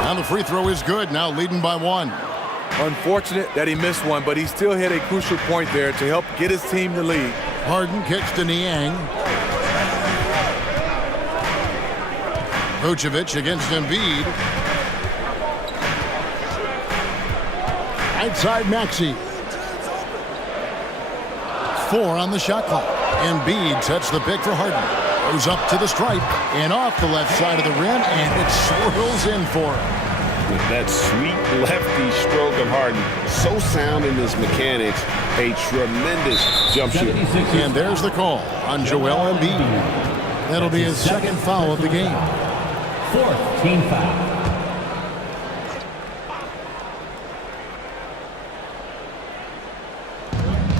And the free throw is good, now leading by 1. Unfortunate that he missed one, but he still hit a crucial point there to help get his team the lead. Harden kicks to Niang. Vucevic against Embiid. Outside Maxey. 4 on the shot clock. Embiid sets the pick for Harden. Goes up to the stripe and off the left side of the rim, and it swirls in for him. With that sweet lefty stroke of Harden, so sound in his mechanics, a tremendous jump shooter. And there's the call on Joel Embiid. That'll be his second foul of the game. 4th team foul.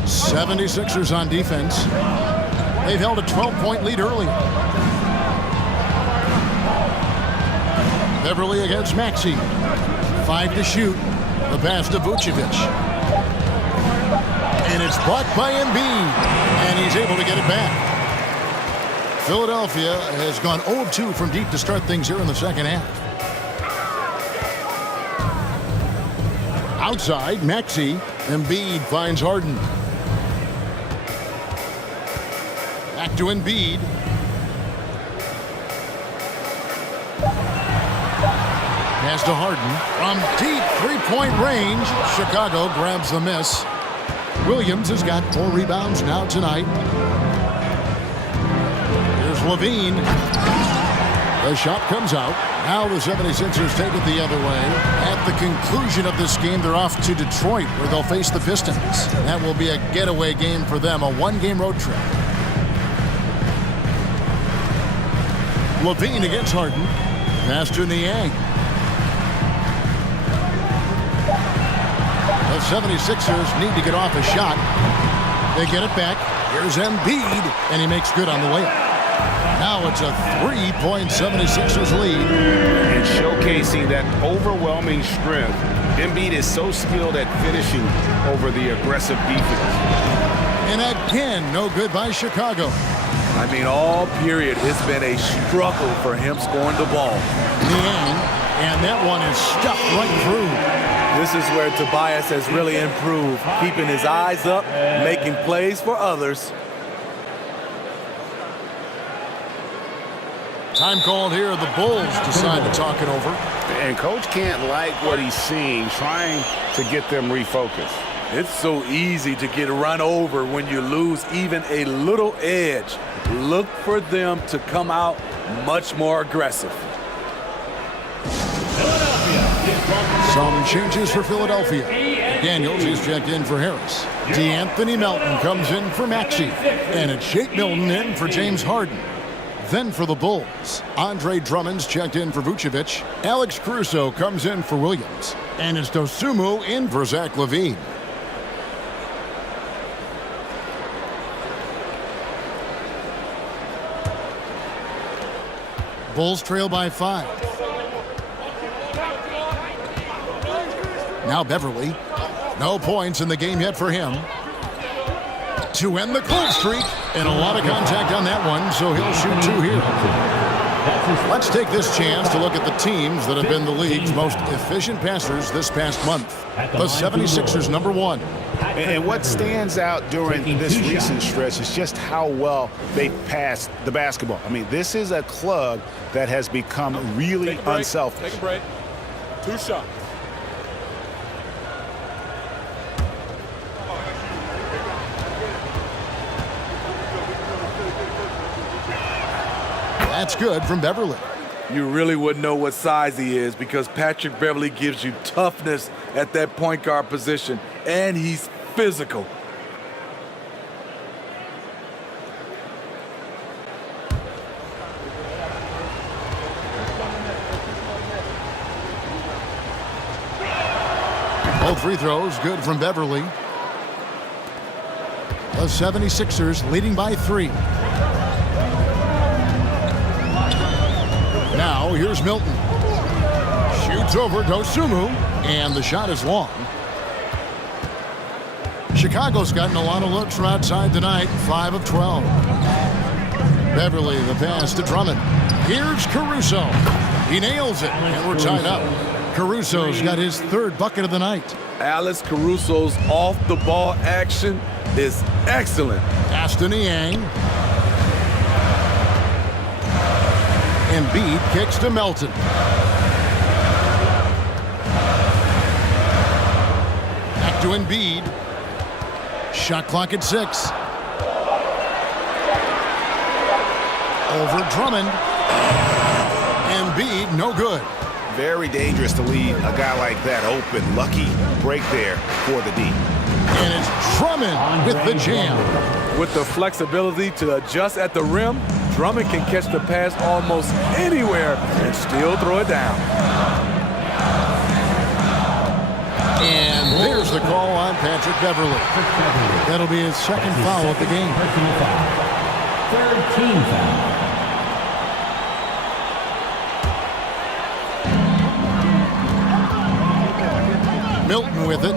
'76ers on defense. They've held a 12-point lead early. Beverly against Maxey. 5 to shoot. The pass to Vucevic. And it's blocked by Embiid. And he's able to get it back. Philadelphia has gone 0-2 from deep to start things here in the second half. Outside, Maxey. Embiid finds Harden. Back to Embiid. Pass to Harden. From deep three-point range, Chicago grabs the miss. Williams has got 4 rebounds now tonight. Here's Levine. The shot comes out. Now the 76ers take it the other way. At the conclusion of this game, they're off to Detroit, where they'll face the Pistons. That will be a getaway game for them, a 1-game road trip. Levine against Harden. Pass to Niang. The 76ers need to get off a shot. They get it back. Here's Embiid, and he makes good on the layup. Now it's a 3-point 76ers lead. And showcasing that overwhelming strength, Embiid is so skilled at finishing over the aggressive defense. And again, no good by Chicago. I mean, all period, it's been a struggle for him scoring the ball. Niang, and that one is stuffed right through. This is where Tobias has really improved, keeping his eyes up, making plays for others. Time called here. The Bulls decide to talk it over. And Coach can't like what he's seeing, trying to get them refocused. It's so easy to get run over when you lose even a little edge. Look for them to come out much more aggressive. Some changes for Philadelphia. Daniels is checked in for Harris. DeAnthony Melton comes in for Maxey. And it's Shake Milton in for James Harden. Then for the Bulls, Andre Drummond's checked in for Vucevic. Alex Caruso comes in for Williams. And it's Dosunmu in for Zach LaVine. Bulls trail by 5. Now Beverly. No points in the game yet for him. To end the cold streak, and a lot of contact on that one, so he'll shoot 2 here. Let's take this chance to look at the teams that have been the league's most efficient passers this past month. The 76ers, number 1. And what stands out during this recent stretch is just how well they passed the basketball. I mean, this is a club that has become really unselfish. Take a break. 2 shots. That's good from Beverly. You really wouldn't know what size he is because Patrick Beverly gives you toughness at that point guard position, and he's physical. Both free throws good from Beverly. The 76ers leading by 3. Now here's Milton. Shoots over Dosunmu, and the shot is long. Chicago's gotten a lot of looks from outside tonight, 5 of 12. Beverly, the pass to Drummond. Here's Caruso. He nails it, and we're tied up. Caruso's got his 3rd bucket of the night. Alex Caruso's off-the-ball action is excellent. Pass to Niang. Embiid kicks to Melton. Back to Embiid. Shot clock at 6. Over Drummond. Embiid, no good. Very dangerous to leave a guy like that open. Lucky break there for the D. And it's Drummond with the jam. With the flexibility to adjust at the rim, Drummond can catch the pass almost anywhere and still throw it down. And there's the call on Patrick Beverly. That'll be his 2nd foul of the game. Personal foul. 3rd team foul. Milton with it.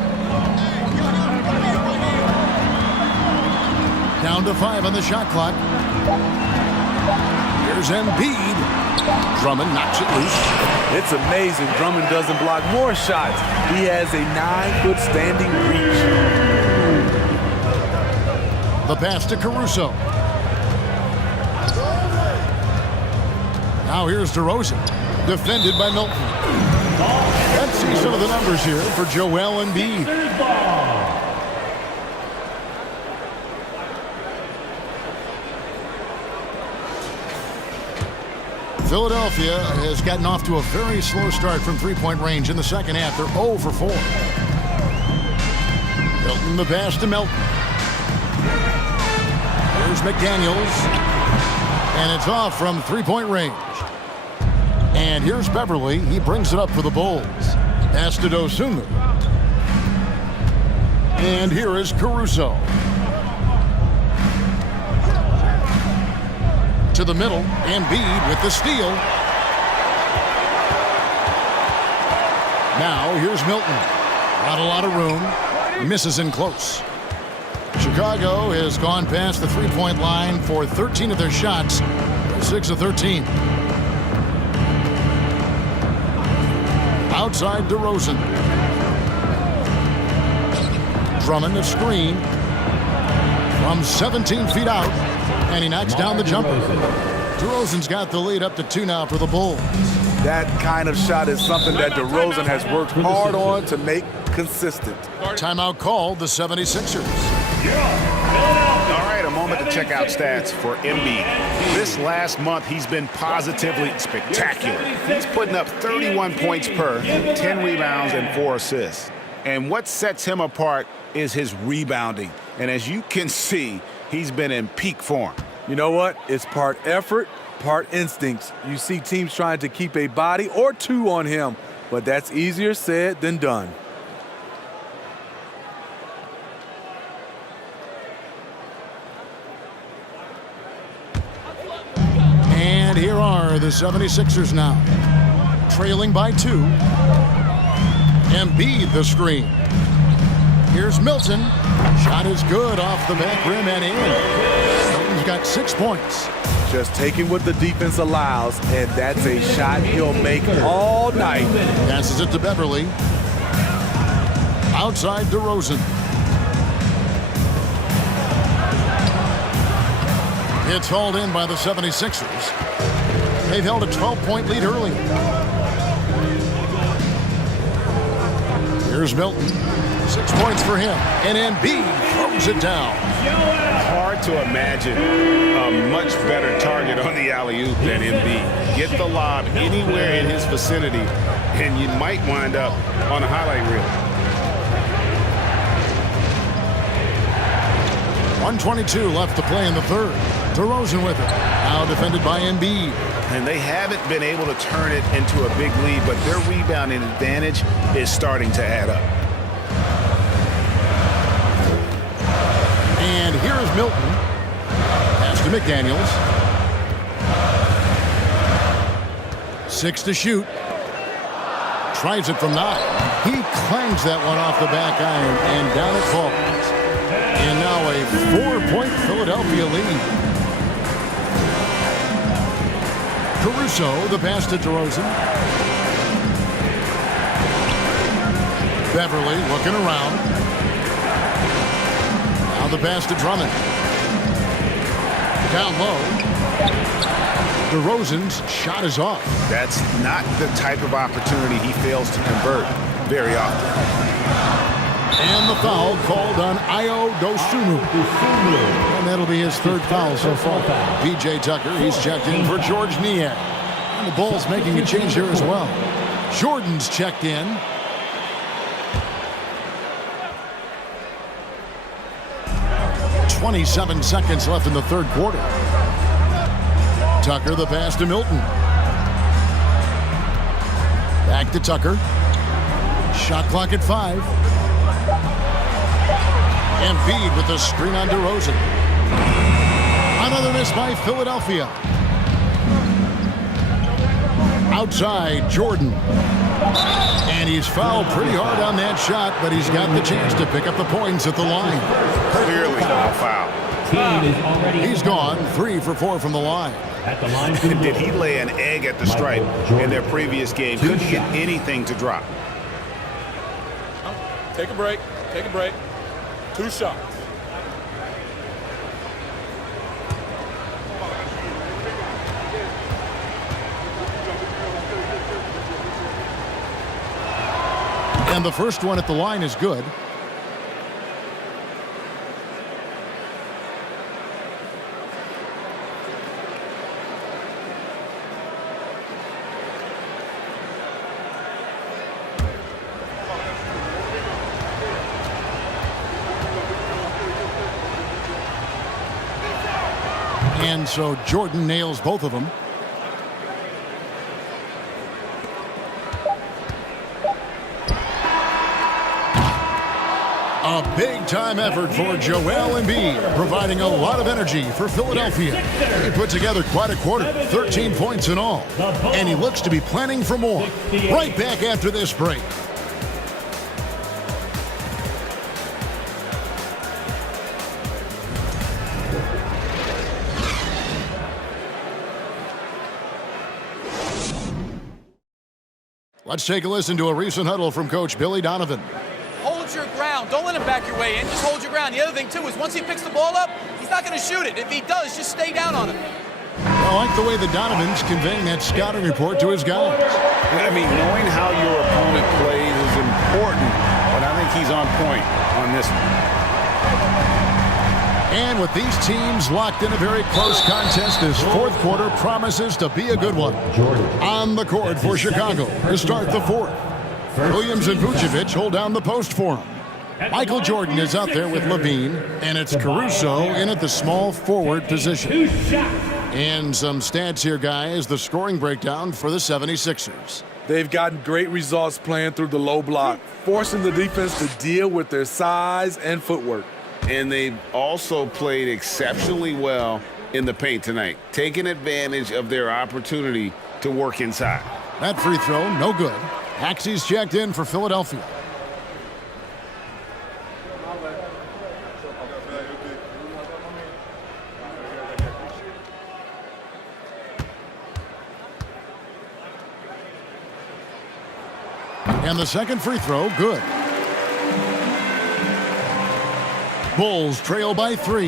Down to 5 on the shot clock. Here's Embiid. Drummond knocks it loose. It's amazing Drummond doesn't block more shots. He has a 9-foot standing reach. The pass to Caruso. Now here's DeRozan. Defended by Milton. Let's see some of the numbers here for Joel Embiid. Philadelphia has gotten off to a very slow start from three-point range in the second half. They're 0 for 4. Milton the pass to Melton. Here's McDaniels. And it's off from three-point range. And here's Beverly. He brings it up for the Bulls. Pass to Dosunmu. And here is Caruso. To the middle. Embiid with the steal. Now here's Milton. Not a lot of room. Misses in close. Chicago has gone past the three-point line for 13 of their shots. 6 of 13. Outside DeRozan. Drummond a screen. From 17 feet out. And he knocks down the jumper. DeRozan's got the lead up to 2 now for the Bulls. That kind of shot is something that DeRozan has worked hard on to make consistent. Timeout called the 76ers. All right, a moment to check out stats for Embiid. This last month, he's been positively spectacular. He's putting up 31 points per, 10 rebounds, and 4 assists. And what sets him apart is his rebounding. And as you can see, he's been in peak form. You know what? It's part effort, part instincts. You see teams trying to keep a body or 2 on him, but that's easier said than done. And here are the 76ers now. Trailing by 2. Embiid the screen. Here's Milton. Shot is good off the back rim and in. Milton's got 6 points. Just taking what the defense allows, and that's a shot he'll make all night. Passes it to Beverly. Outside DeRozan. It's hauled in by the 76ers. They've held a 12-point lead early. Here's Milton. 6 points for him. And Embiid throws it down. Hard to imagine a much better target on the alley-oop than Embiid. Get the lob anywhere in his vicinity, and you might wind up on a highlight reel. 1:22 left to play in the third. DeRozan with it. Now defended by Embiid. And they haven't been able to turn it into a big lead, but their rebounding advantage is starting to add up. And here is Milton. Pass to McDaniels. 6 to shoot. Tries it from 9. He clangs that one off the back iron, and down it falls. And now a 4-point Philadelphia lead. Caruso, the pass to DeRozan. Beverly looking around. Now the pass to Drummond. Down low. DeRozan's shot is off. That's not the type of opportunity he fails to convert very often. And the foul called on Ayo Dosunmu. And that'll be his third foul so far. P.J. Tucker, he's checked in for George Niang. And the Bulls making a change here as well. Jordan's checked in. .27 seconds left in the third quarter. Tucker, the pass to Milton. Back to Tucker. Shot clock at 5. Embiid with the screen on DeRozan. Another miss by Philadelphia. Outside, Jordan. And he's fouled pretty hard on that shot, but he's got the chance to pick up the points at the line. Clearly a foul. He's gone 3 for 4 from the line. At the line. Did he lay an egg at the stripe in their previous game? Couldn't get anything to drop. Take a break. Take a break. 2 shots. And the first one at the line is good. And so Jordan nails both of them. A big-time effort for Joel Embiid, providing a lot of energy for Philadelphia. He put together quite a quarter, 13 points in all. And he looks to be planning for more. Right back after this break. Let's take a listen to a recent huddle from Coach Billy Donovan. Hold your ground. Don't let him back your way in. Just hold your ground. The other thing, too, is once he picks the ball up, he's not going to shoot it. If he does, just stay down on him. I like the way the Donovan's conveying that scouting report to his guys. I mean, knowing how your opponent plays is important, but I think he's on point on this one. And with these teams locked in a very close contest, this fourth quarter promises to be a good one. On the court for Chicago to start the fourth. Williams and Vucevic hold down the post for him. Michael Jordan is out there with Levine, and it's Caruso in at the small forward position. And some stats here, guys, the scoring breakdown for the 76ers. They've gotten great results playing through the low block, forcing the defense to deal with their size and footwork. And they've also played exceptionally well in the paint tonight, taking advantage of their opportunity to work inside. That free throw, no good. Haxie's checked in for Philadelphia. And the second free throw, good. Bulls trail by 3.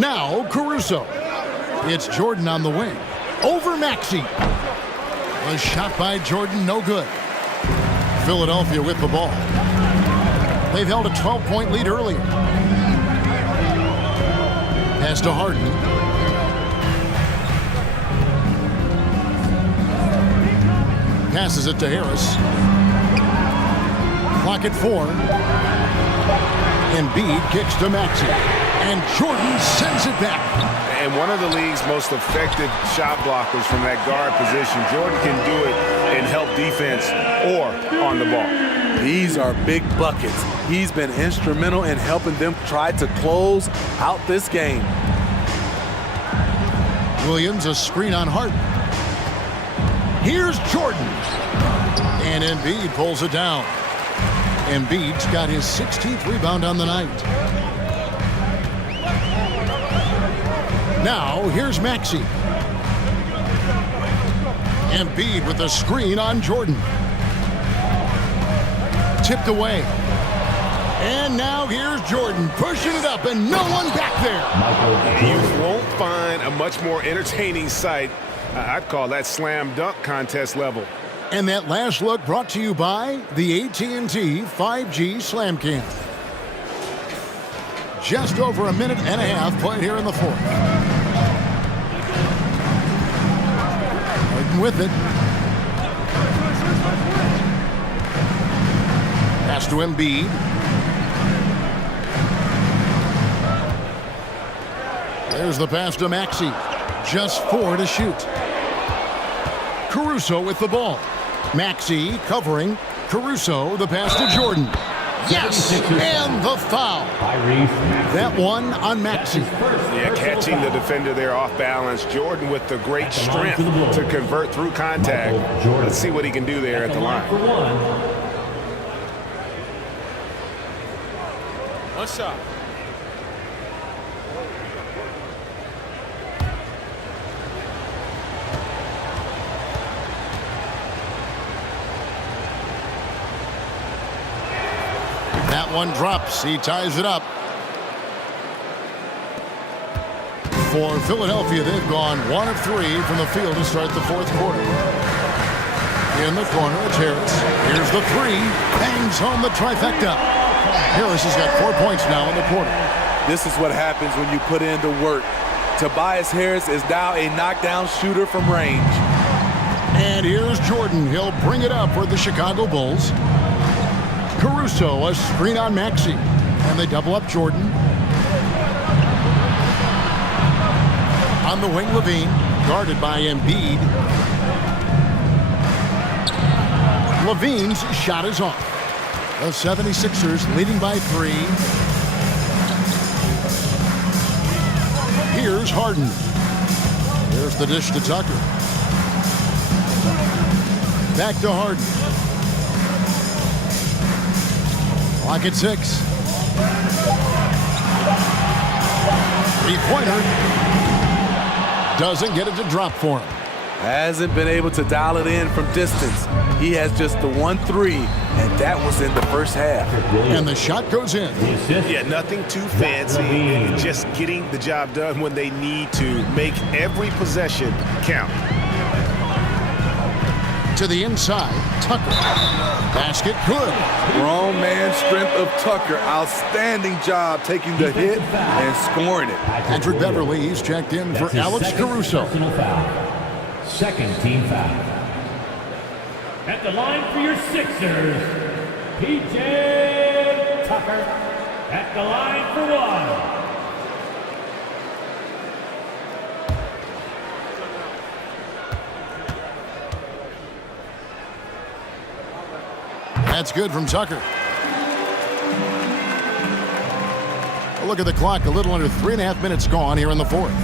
Now Caruso. It's Jordan on the wing. Over Maxey. A shot by Jordan, no good. Philadelphia with the ball. They've held a 12-point lead earlier. Pass to Harden. Passes it to Harris. Clock at 4. Embiid kicks to Maxey. And Jordan sends it back. And one of the league's most effective shot blockers from that guard position. Jordan can do it and help defense or on the ball. These are big buckets. He's been instrumental in helping them try to close out this game. Williams, a screen on Harden. Here's Jordan. And Embiid pulls it down. Embiid's got his 16th rebound on the night. Now, here's Maxey. Embiid with a screen on Jordan. Tipped away. And now here's Jordan pushing it up and no one back there. You won't find a much more entertaining sight. I'd call that slam dunk contest level. And that last look brought to you by the AT&T 5G Slam Cam. Just over a minute and a half played here in the fourth. Harden with it. Pass to Embiid. There's the pass to Maxey. Just 4 to shoot. Caruso with the ball. Maxey covering. Caruso, the pass to Jordan. Yes, and the foul. That one on Maxey. Yeah, catching the defender there off balance. Jordan with the great strength to convert through contact. Let's see what he can do there at the line. One shot. That one drops. He ties it up. For Philadelphia, they've gone 1 of 3 from the field to start the fourth quarter. In the corner, it's Harris. Here's the 3. Bangs home the trifecta. Harris has got 4 points now in the quarter. This is what happens when you put in the work. Tobias Harris is now a knockdown shooter from range. And here's Jordan. He'll bring it up for the Chicago Bulls. Caruso, a screen on Maxey. And they double up Jordan. On the wing, Levine, guarded by Embiid. Levine's shot is off. The 76ers leading by 3. Here's Harden. There's the dish to Tucker. Back to Harden. Clock at 6. Three-pointer. Doesn't get it to drop for him. Hasn't been able to dial it in from distance. He has just the 1-3, and that was in the first half. And the shot goes in. Yeah, nothing too fancy. Just getting the job done when they need to. Make every possession count. To the inside, Tucker. Basket good. Grown man strength of Tucker. Outstanding job taking the hit and scoring it. Patrick Beverly, he's checked in for Alex Caruso. Second team foul. At the line for your Sixers, P.J. Tucker. At the line for 1. That's good from Tucker. A look at the clock, a little under 3.5 minutes gone here in the fourth.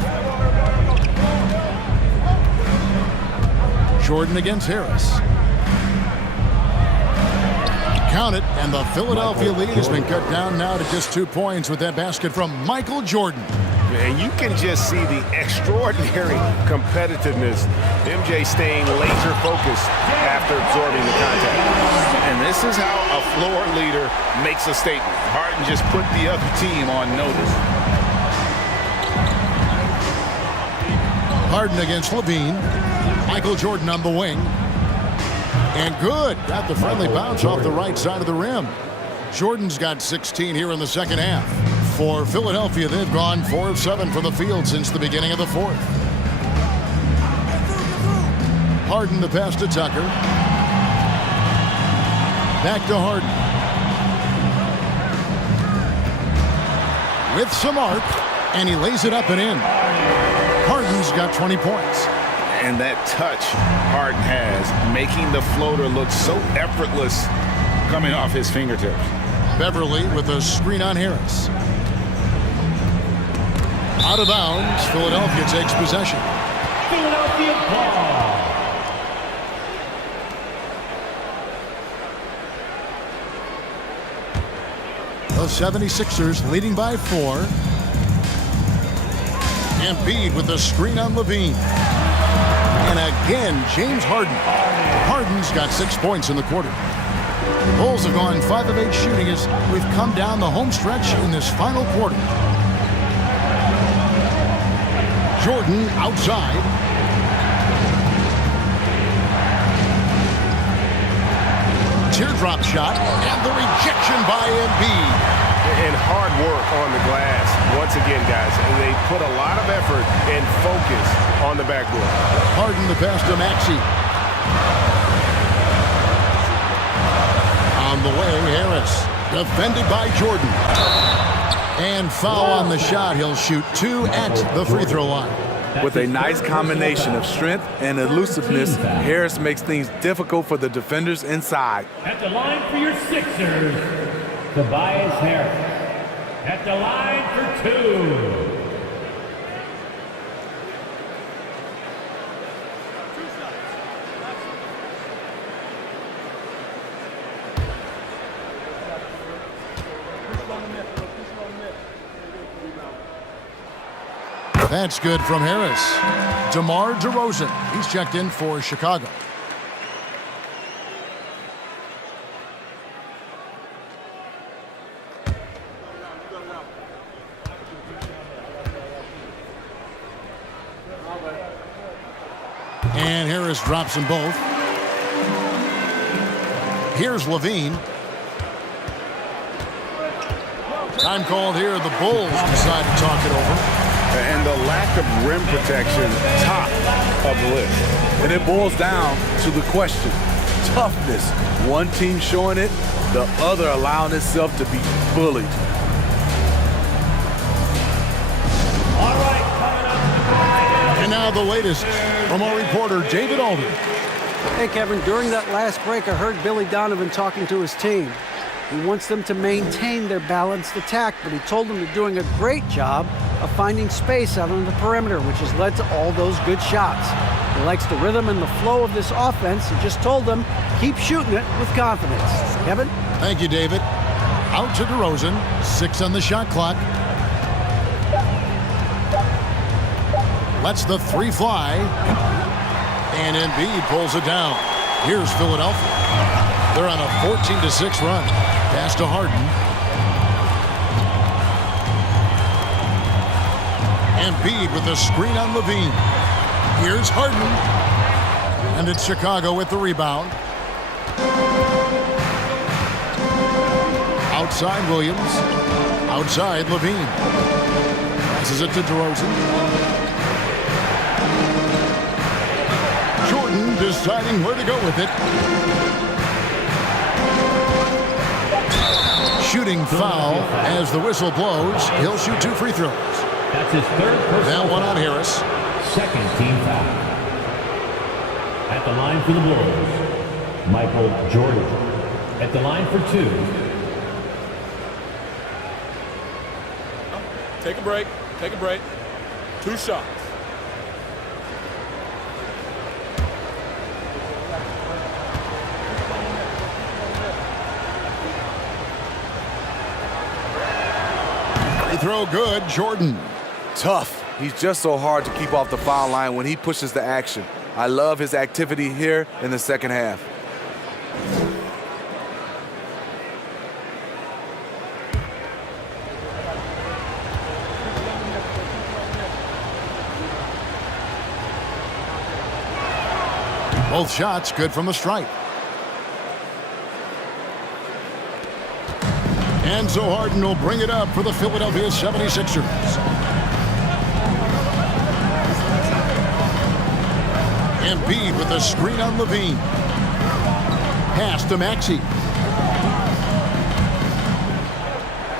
Jordan against Harris. Count it, and the Philadelphia lead has been cut down now to just 2 points with that basket from Michael Jordan. And you can just see the extraordinary competitiveness. MJ staying laser focused after absorbing the contact. And this is how a floor leader makes a statement. Harden just put the other team on notice. Harden against Levine. Michael Jordan on the wing. And good. Got the friendly bounce off the right side of the rim. Jordan's got 16 here in the second half. For Philadelphia, they've gone 4 of 7 from the field since the beginning of the fourth. Harden the pass to Tucker. Back to Harden. With some arc, and he lays it up and in. Harden's got 20 points. And that touch Harden has, making the floater look so effortless coming off his fingertips. Beverly with a screen on Harris. Out of bounds, Philadelphia takes possession. Philadelphia ball. The 76ers leading by 4. Embiid with a screen on Levine. And again, James Harden. Harden's got 6 points in the quarter. Bulls have gone 5 of 8 shooting as we've come down the home stretch in this final quarter. Jordan outside. Teardrop shot, and the rejection by Embiid. And hard work on the glass. Once again, guys, they put a lot of effort and focus on the backboard. Harden the pass to Maxey. On the way, Harris. Defended by Jordan. And foul on the shot. He'll shoot 2 at the free throw line. With a nice combination of strength and elusiveness, Harris makes things difficult for the defenders inside. At the line for your Sixers, Tobias Harris. At the line for 2. That's good from Harris. DeMar DeRozan. He's checked in for Chicago. And Harris drops them both. Here's Levine. Time called here. The Bulls decide to talk it over. And the lack of rim protection, top of the list. And it boils down to the question. Toughness. One team showing it, the other allowing itself to be bullied. All right, coming up. And now the latest from our reporter, David Alden. Hey, Kevin, during that last break, I heard Billy Donovan talking to his team. He wants them to maintain their balanced attack, but he told them they're doing a great job of finding space out on the perimeter, which has led to all those good shots. He likes the rhythm and the flow of this offense. He just told them, keep shooting it with confidence. Kevin? Thank you, David. Out to DeRozan. 6 on the shot clock. Lets the 3 fly. And Embiid pulls it down. Here's Philadelphia. They're on a 14-6 run. Pass to Harden. Embiid with a screen on Levine. Here's Harden. And it's Chicago with the rebound. Outside Williams. Outside Levine. Passes it to DeRozan. Jordan deciding where to go with it. Shooting foul as the whistle blows. He'll shoot 2 free throws. That's his 3rd personal That one on foul. Harris. 2nd team foul. At the line for the Bulls, Michael Jordan. At the line for 2. Take a break. Take a break. 2 shots. Free throw good, Jordan. Tough. He's just so hard to keep off the foul line when he pushes the action. I love his activity here in the second half. Both shots good from the stripe. And so Harden will bring it up for the Philadelphia 76ers. Embiid with a screen on Levine. Pass to Maxey.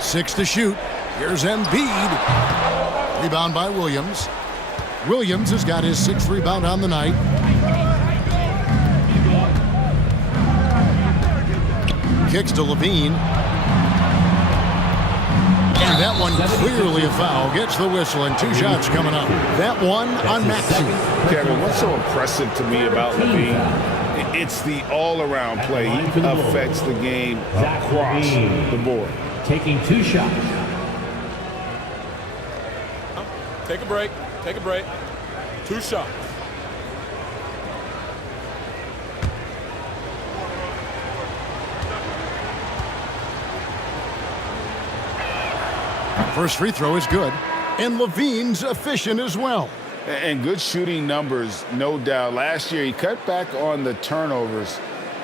6 to shoot. Here's Embiid. Rebound by Williams. Williams has got his 6th rebound on the night. kicks to Levine. And that one clearly a foul. Gets the whistle and 2 shots coming up. That one on Maxey. Kevin, what's so impressive to me about Levine? It's the all-around play. He affects the game across the board. Taking 2 shots. Take a break. Take a break. 2 shots. First free throw is good. And Levine's efficient as well. And good shooting numbers, no doubt. Last year, he cut back on the turnovers.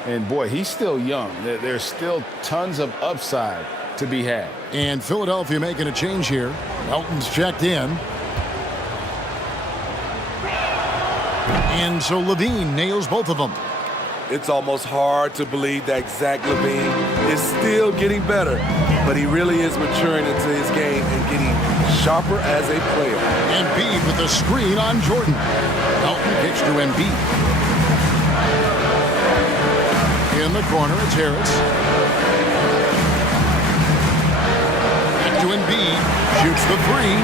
And, boy, he's still young. There's still tons of upside to be had. And Philadelphia making a change here. Melton's checked in. And so Levine nails both of them. It's almost hard to believe that Zach Levine is still getting better, but he really is maturing into his game and getting sharper as a player. Embiid with the screen on Jordan. Melton kicks to Embiid. In the corner, it's Harris. Back to Embiid. Shoots the 3.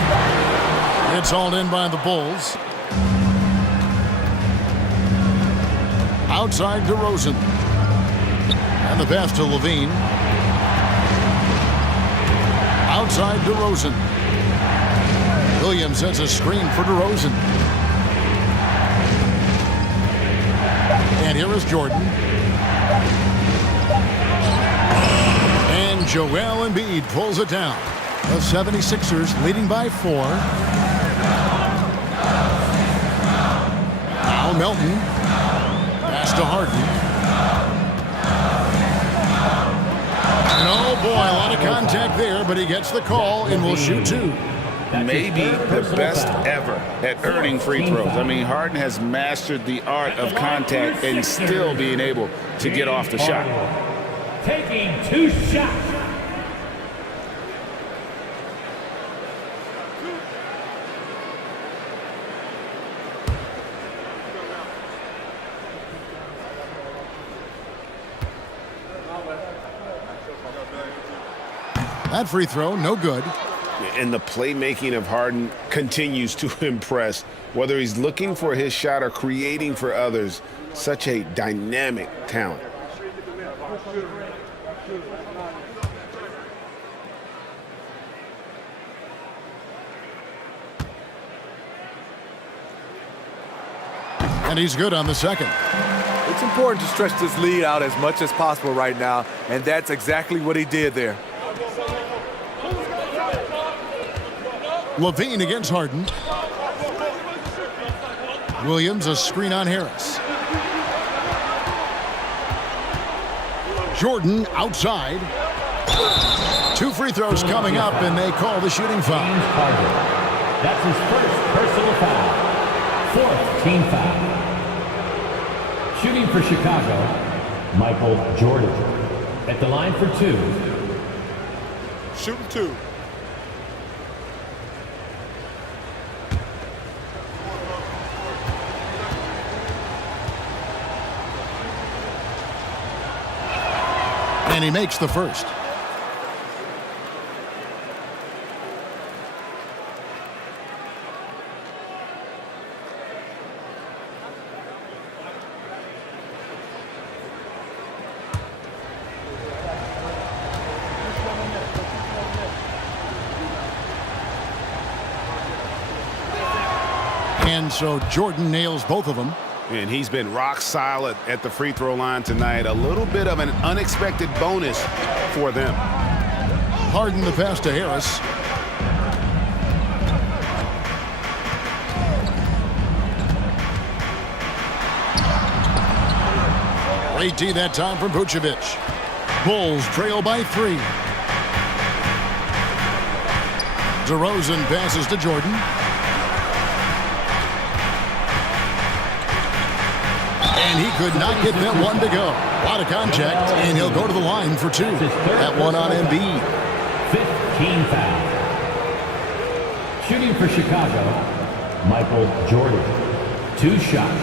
It's hauled in by the Bulls. Outside DeRozan. And the pass to Levine. Outside DeRozan. Williams sets a screen for DeRozan. And here is Jordan. And Joel Embiid pulls it down. The 76ers leading by 4. Now Melton. Pass to Harden. And oh boy, a lot of contact there, but he gets the call and will shoot 2. Maybe the best ever at earning free throws. I mean, Harden has mastered the art of contact and still being able to get off the shot. Taking 2 shots. That free throw, no good. And the playmaking of Harden continues to impress. Whether he's looking for his shot or creating for others, such a dynamic talent. And he's good on the second. It's important to stretch this lead out as much as possible right now, and that's exactly what he did there. Levine against Harden. Williams, a screen on Harris. Jordan outside. 2 free throws coming up, and they call the shooting foul. That's his first personal foul. 4th team foul. Shooting for Chicago, Michael Jordan. At the line for 2. Shooting 2. And he makes the first. And so Jordan nails both of them. And he's been rock solid at the free throw line tonight. A little bit of an unexpected bonus for them. Harden the pass to Harris. Late D that time from Vucevic. Bulls trail by 3. DeRozan passes to Jordan. And he could not get that one to go. A lot of contact, and he'll go to the line for 2. That one on Embiid. 5th team foul. Shooting for Chicago, Michael Jordan. 2 shots.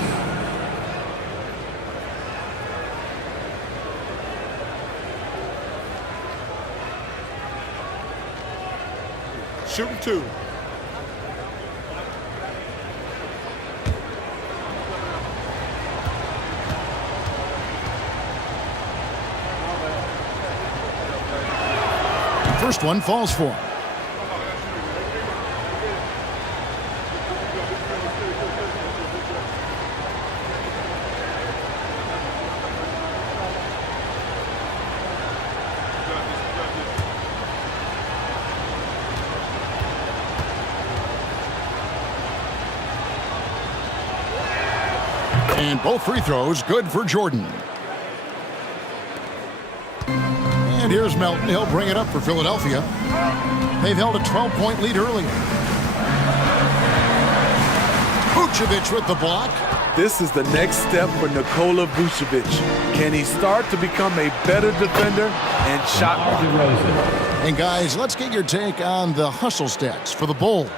Shooting 2. First one falls for him. And both free throws good for Jordan. And here's Melton. He'll bring it up for Philadelphia. They've held a 12-point lead earlier. Vucevic with the block. This is the next step for Nikola Vucevic. Can he start to become a better defender and shot blocker? And guys, let's get your take on the hustle stats for the Bulls.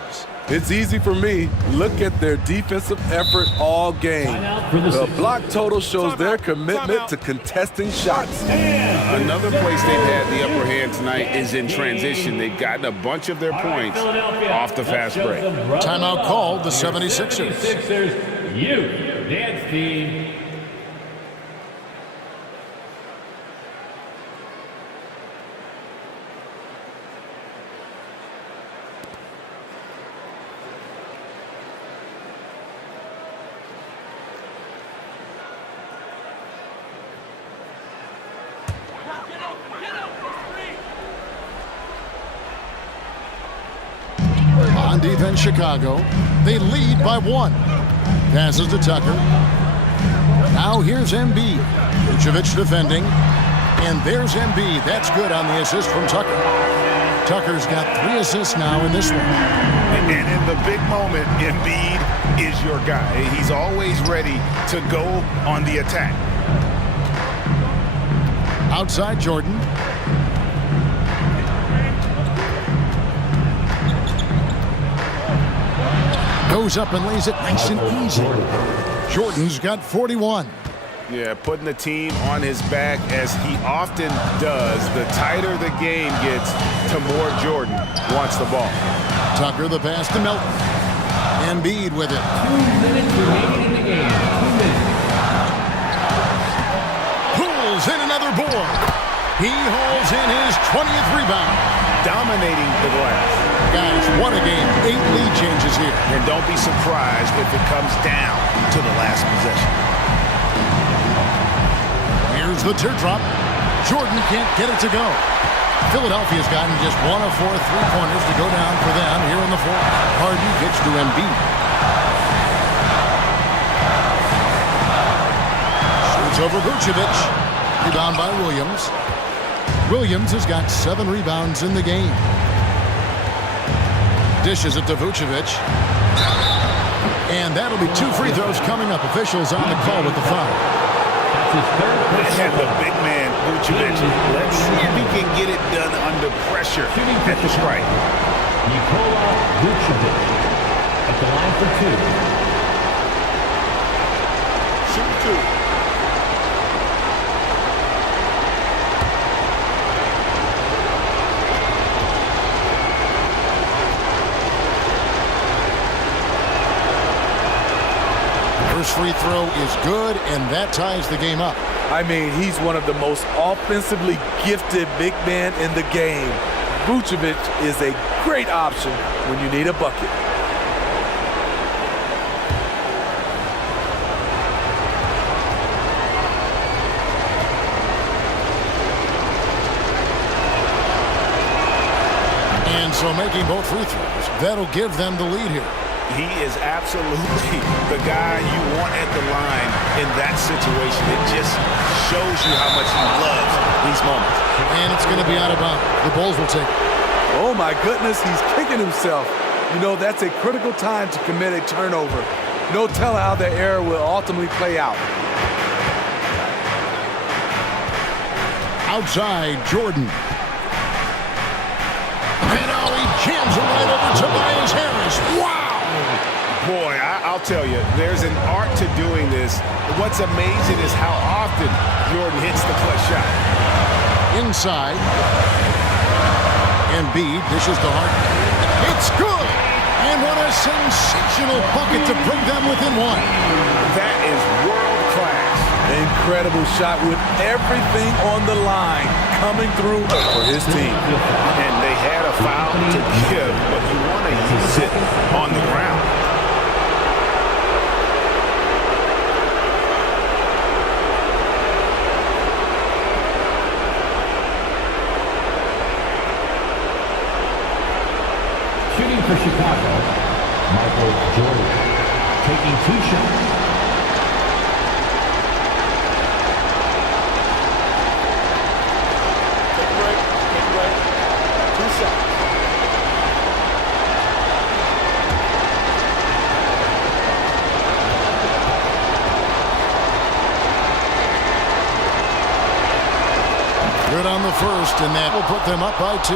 It's easy for me. Look at their defensive effort all game. The block total shows their commitment to contesting shots. Another place they've had the upper hand tonight is in transition. They've gotten a bunch of their points off the fast break. Timeout called the 76ers. 76ers, you dance team. On defense, Chicago. They lead by 1. Passes to Tucker. Now here's Embiid. Vucevic defending. And there's Embiid. That's good on the assist from Tucker. Tucker's got 3 assists now in this one. And in the big moment, Embiid is your guy. He's always ready to go on the attack. Outside Jordan. Goes up and lays it nice and easy. Jordan's got 41. Yeah, putting the team on his back as he often does. The tighter the game gets, the more Jordan wants the ball. Tucker the pass to Melton. Embiid with it. 2 minutes remaining in the game. 2 minutes. Pulls in another board. He hauls in his 20th rebound. Dominating the glass. Guys, what a game. 8 lead changes here. And don't be surprised if it comes down to the last possession. Here's the teardrop. Jordan can't get it to go. Philadelphia's gotten just 1 of 4 3-pointers to go down for them here in the fourth. Harden gets to Embiid. Shoots over Vucevic. Rebound by Williams. Williams has got 7 rebounds in the game. Dishes it to Vucevic. And that'll be 2 free throws coming up. Officials on the call with the foul. That's his third And the big man, Vucevic. Let's see if he can get it done under pressure at the strike. Nikola Vucevic at the line for 2. Shooting 2. First free throw is good, and that ties the game up. I mean, he's one of the most offensively gifted big men in the game. Vucevic is a great option when you need a bucket. And so making both free throws, that'll give them the lead here. He is absolutely the guy you want at the line in that situation. It just shows you how much he loves these moments. And it's going to be out of bounds. The Bulls will take it. Oh my goodness, he's kicking himself. You know, that's a critical time to commit a turnover. No telling how the error will ultimately play out. Outside, Jordan. And now he jams it right over Tobias Harris. Wow! Boy, I'll tell you, there's an art to doing this. What's amazing is how often Jordan hits the clutch shot. Inside. Embiid dishes to Harden. It's good. And what a sensational bucket to bring them within one. That is world class. Incredible shot with everything on the line coming through for his team. And they had a foul to give, but you want to use it on the ground. Shooting for Chicago, Michael Jordan. Taking 2 shots. Good on the first, and that will put them up by 2.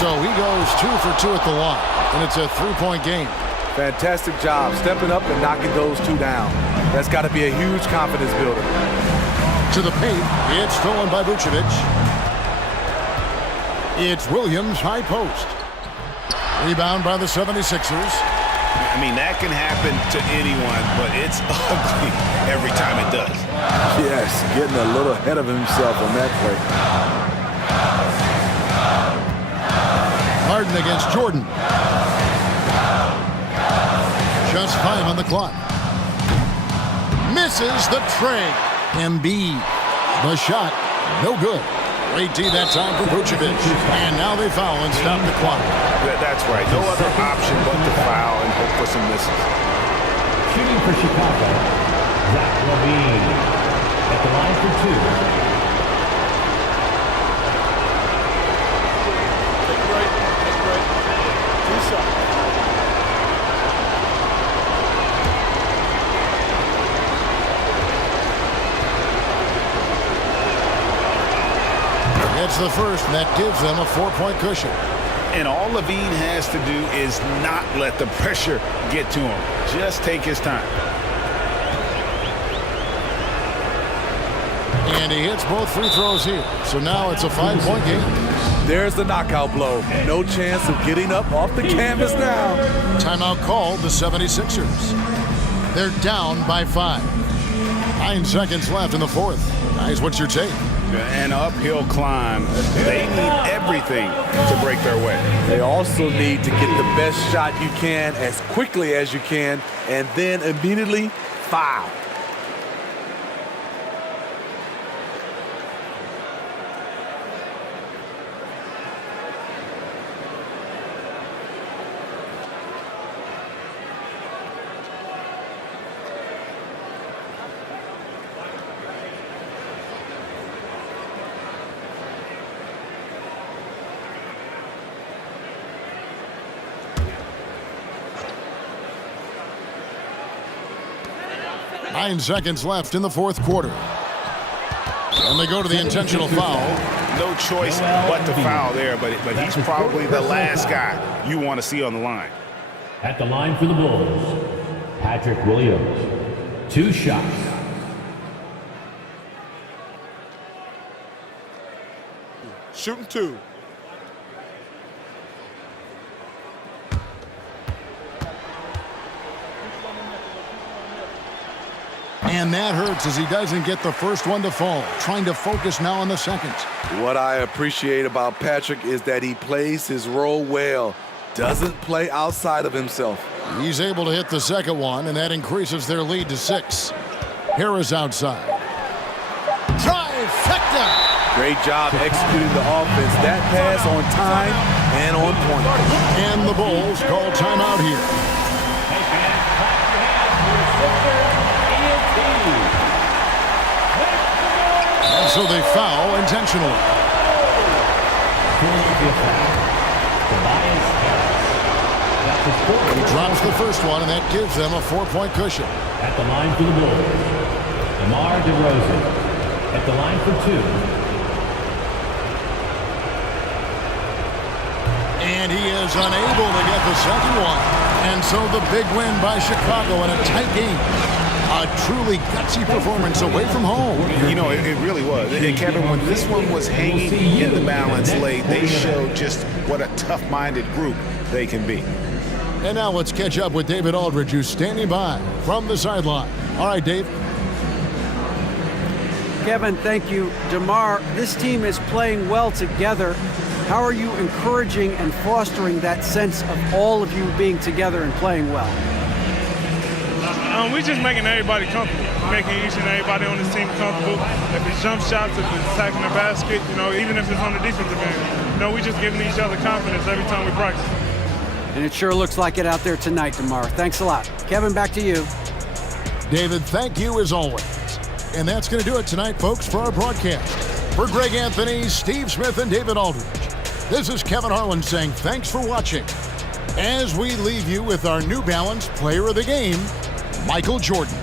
So he goes 2 for 2 at the line, and it's a 3-point game. Fantastic job stepping up and knocking those 2 down. That's got to be a huge confidence builder. To the paint, it's stolen by Vucevic. It's Williams, high post. Rebound by the 76ers. I mean, that can happen to anyone, but it's ugly every time it does. Yes, getting a little ahead of himself on that play. Harden against Jordan. Just 5 on the clock. Misses the tray. Embiid. The shot, no good. Great D that time for Vucevic. And now they foul and stop the clock. That's right. No other option but to foul and hope for some misses. Shooting for Chicago, Zach LaVine. At the line for 2. Take a break. 2 shots. It's the first, and that gives them a 4-point cushion. And all Levine has to do is not let the pressure get to him. Just take his time. And he hits both free throws here. So now it's a 5-point game. There's the knockout blow. No chance of getting up off the canvas now. Timeout called the 76ers. They're down by 5. 9 seconds left in the fourth. Guys, what's your take? An uphill climb. They need everything to break their way. They also need to get the best shot you can as quickly as you can and then immediately foul. Nine seconds left in the fourth quarter. And they go to the intentional foul. No choice but to foul there, but he's probably the last guy you want to see on the line. At the line for the Bulls, Patrick Williams. 2 shots. Shooting 2. And that hurts as he doesn't get the first one to fall. Trying to focus now on the second. What I appreciate about Patrick is that he plays his role well. Doesn't play outside of himself. He's able to hit the second one, and that increases their lead to 6. Harris outside. Trifecta! Great job executing the offense. That pass on time and on point. And the Bulls call timeout here. Hey, fans, clap your hands for your sister, And so they foul intentionally. He drops the first one, and that gives them a 4-point cushion. At the line for the Bulls, DeMar DeRozan. At the line for 2. And he is unable to get the second one. And so the big win by Chicago in a tight game. A truly gutsy performance away from home. You know, it really was. And Kevin, when this one was hanging in the balance late, they showed just what a tough-minded group they can be. And now let's catch up with David Aldridge, who's standing by from the sideline. All right, Dave. Kevin, thank you. DeMar, this team is playing well together. How are you encouraging and fostering that sense of all of you being together and playing well? We're just making everybody comfortable, making each and everybody on this team comfortable. If it's jump shots, if it's attacking the basket, even if it's on the defensive end, we're just giving each other confidence every time we practice. And it sure looks like it out there tonight, DeMar. Thanks a lot. Kevin, back to you. David, thank you as always. And that's going to do it tonight, folks, for our broadcast. For Greg Anthony, Steve Smith, and David Aldridge, this is Kevin Harlan saying thanks for watching as we leave you with our New Balance Player of the Game, Michael Jordan.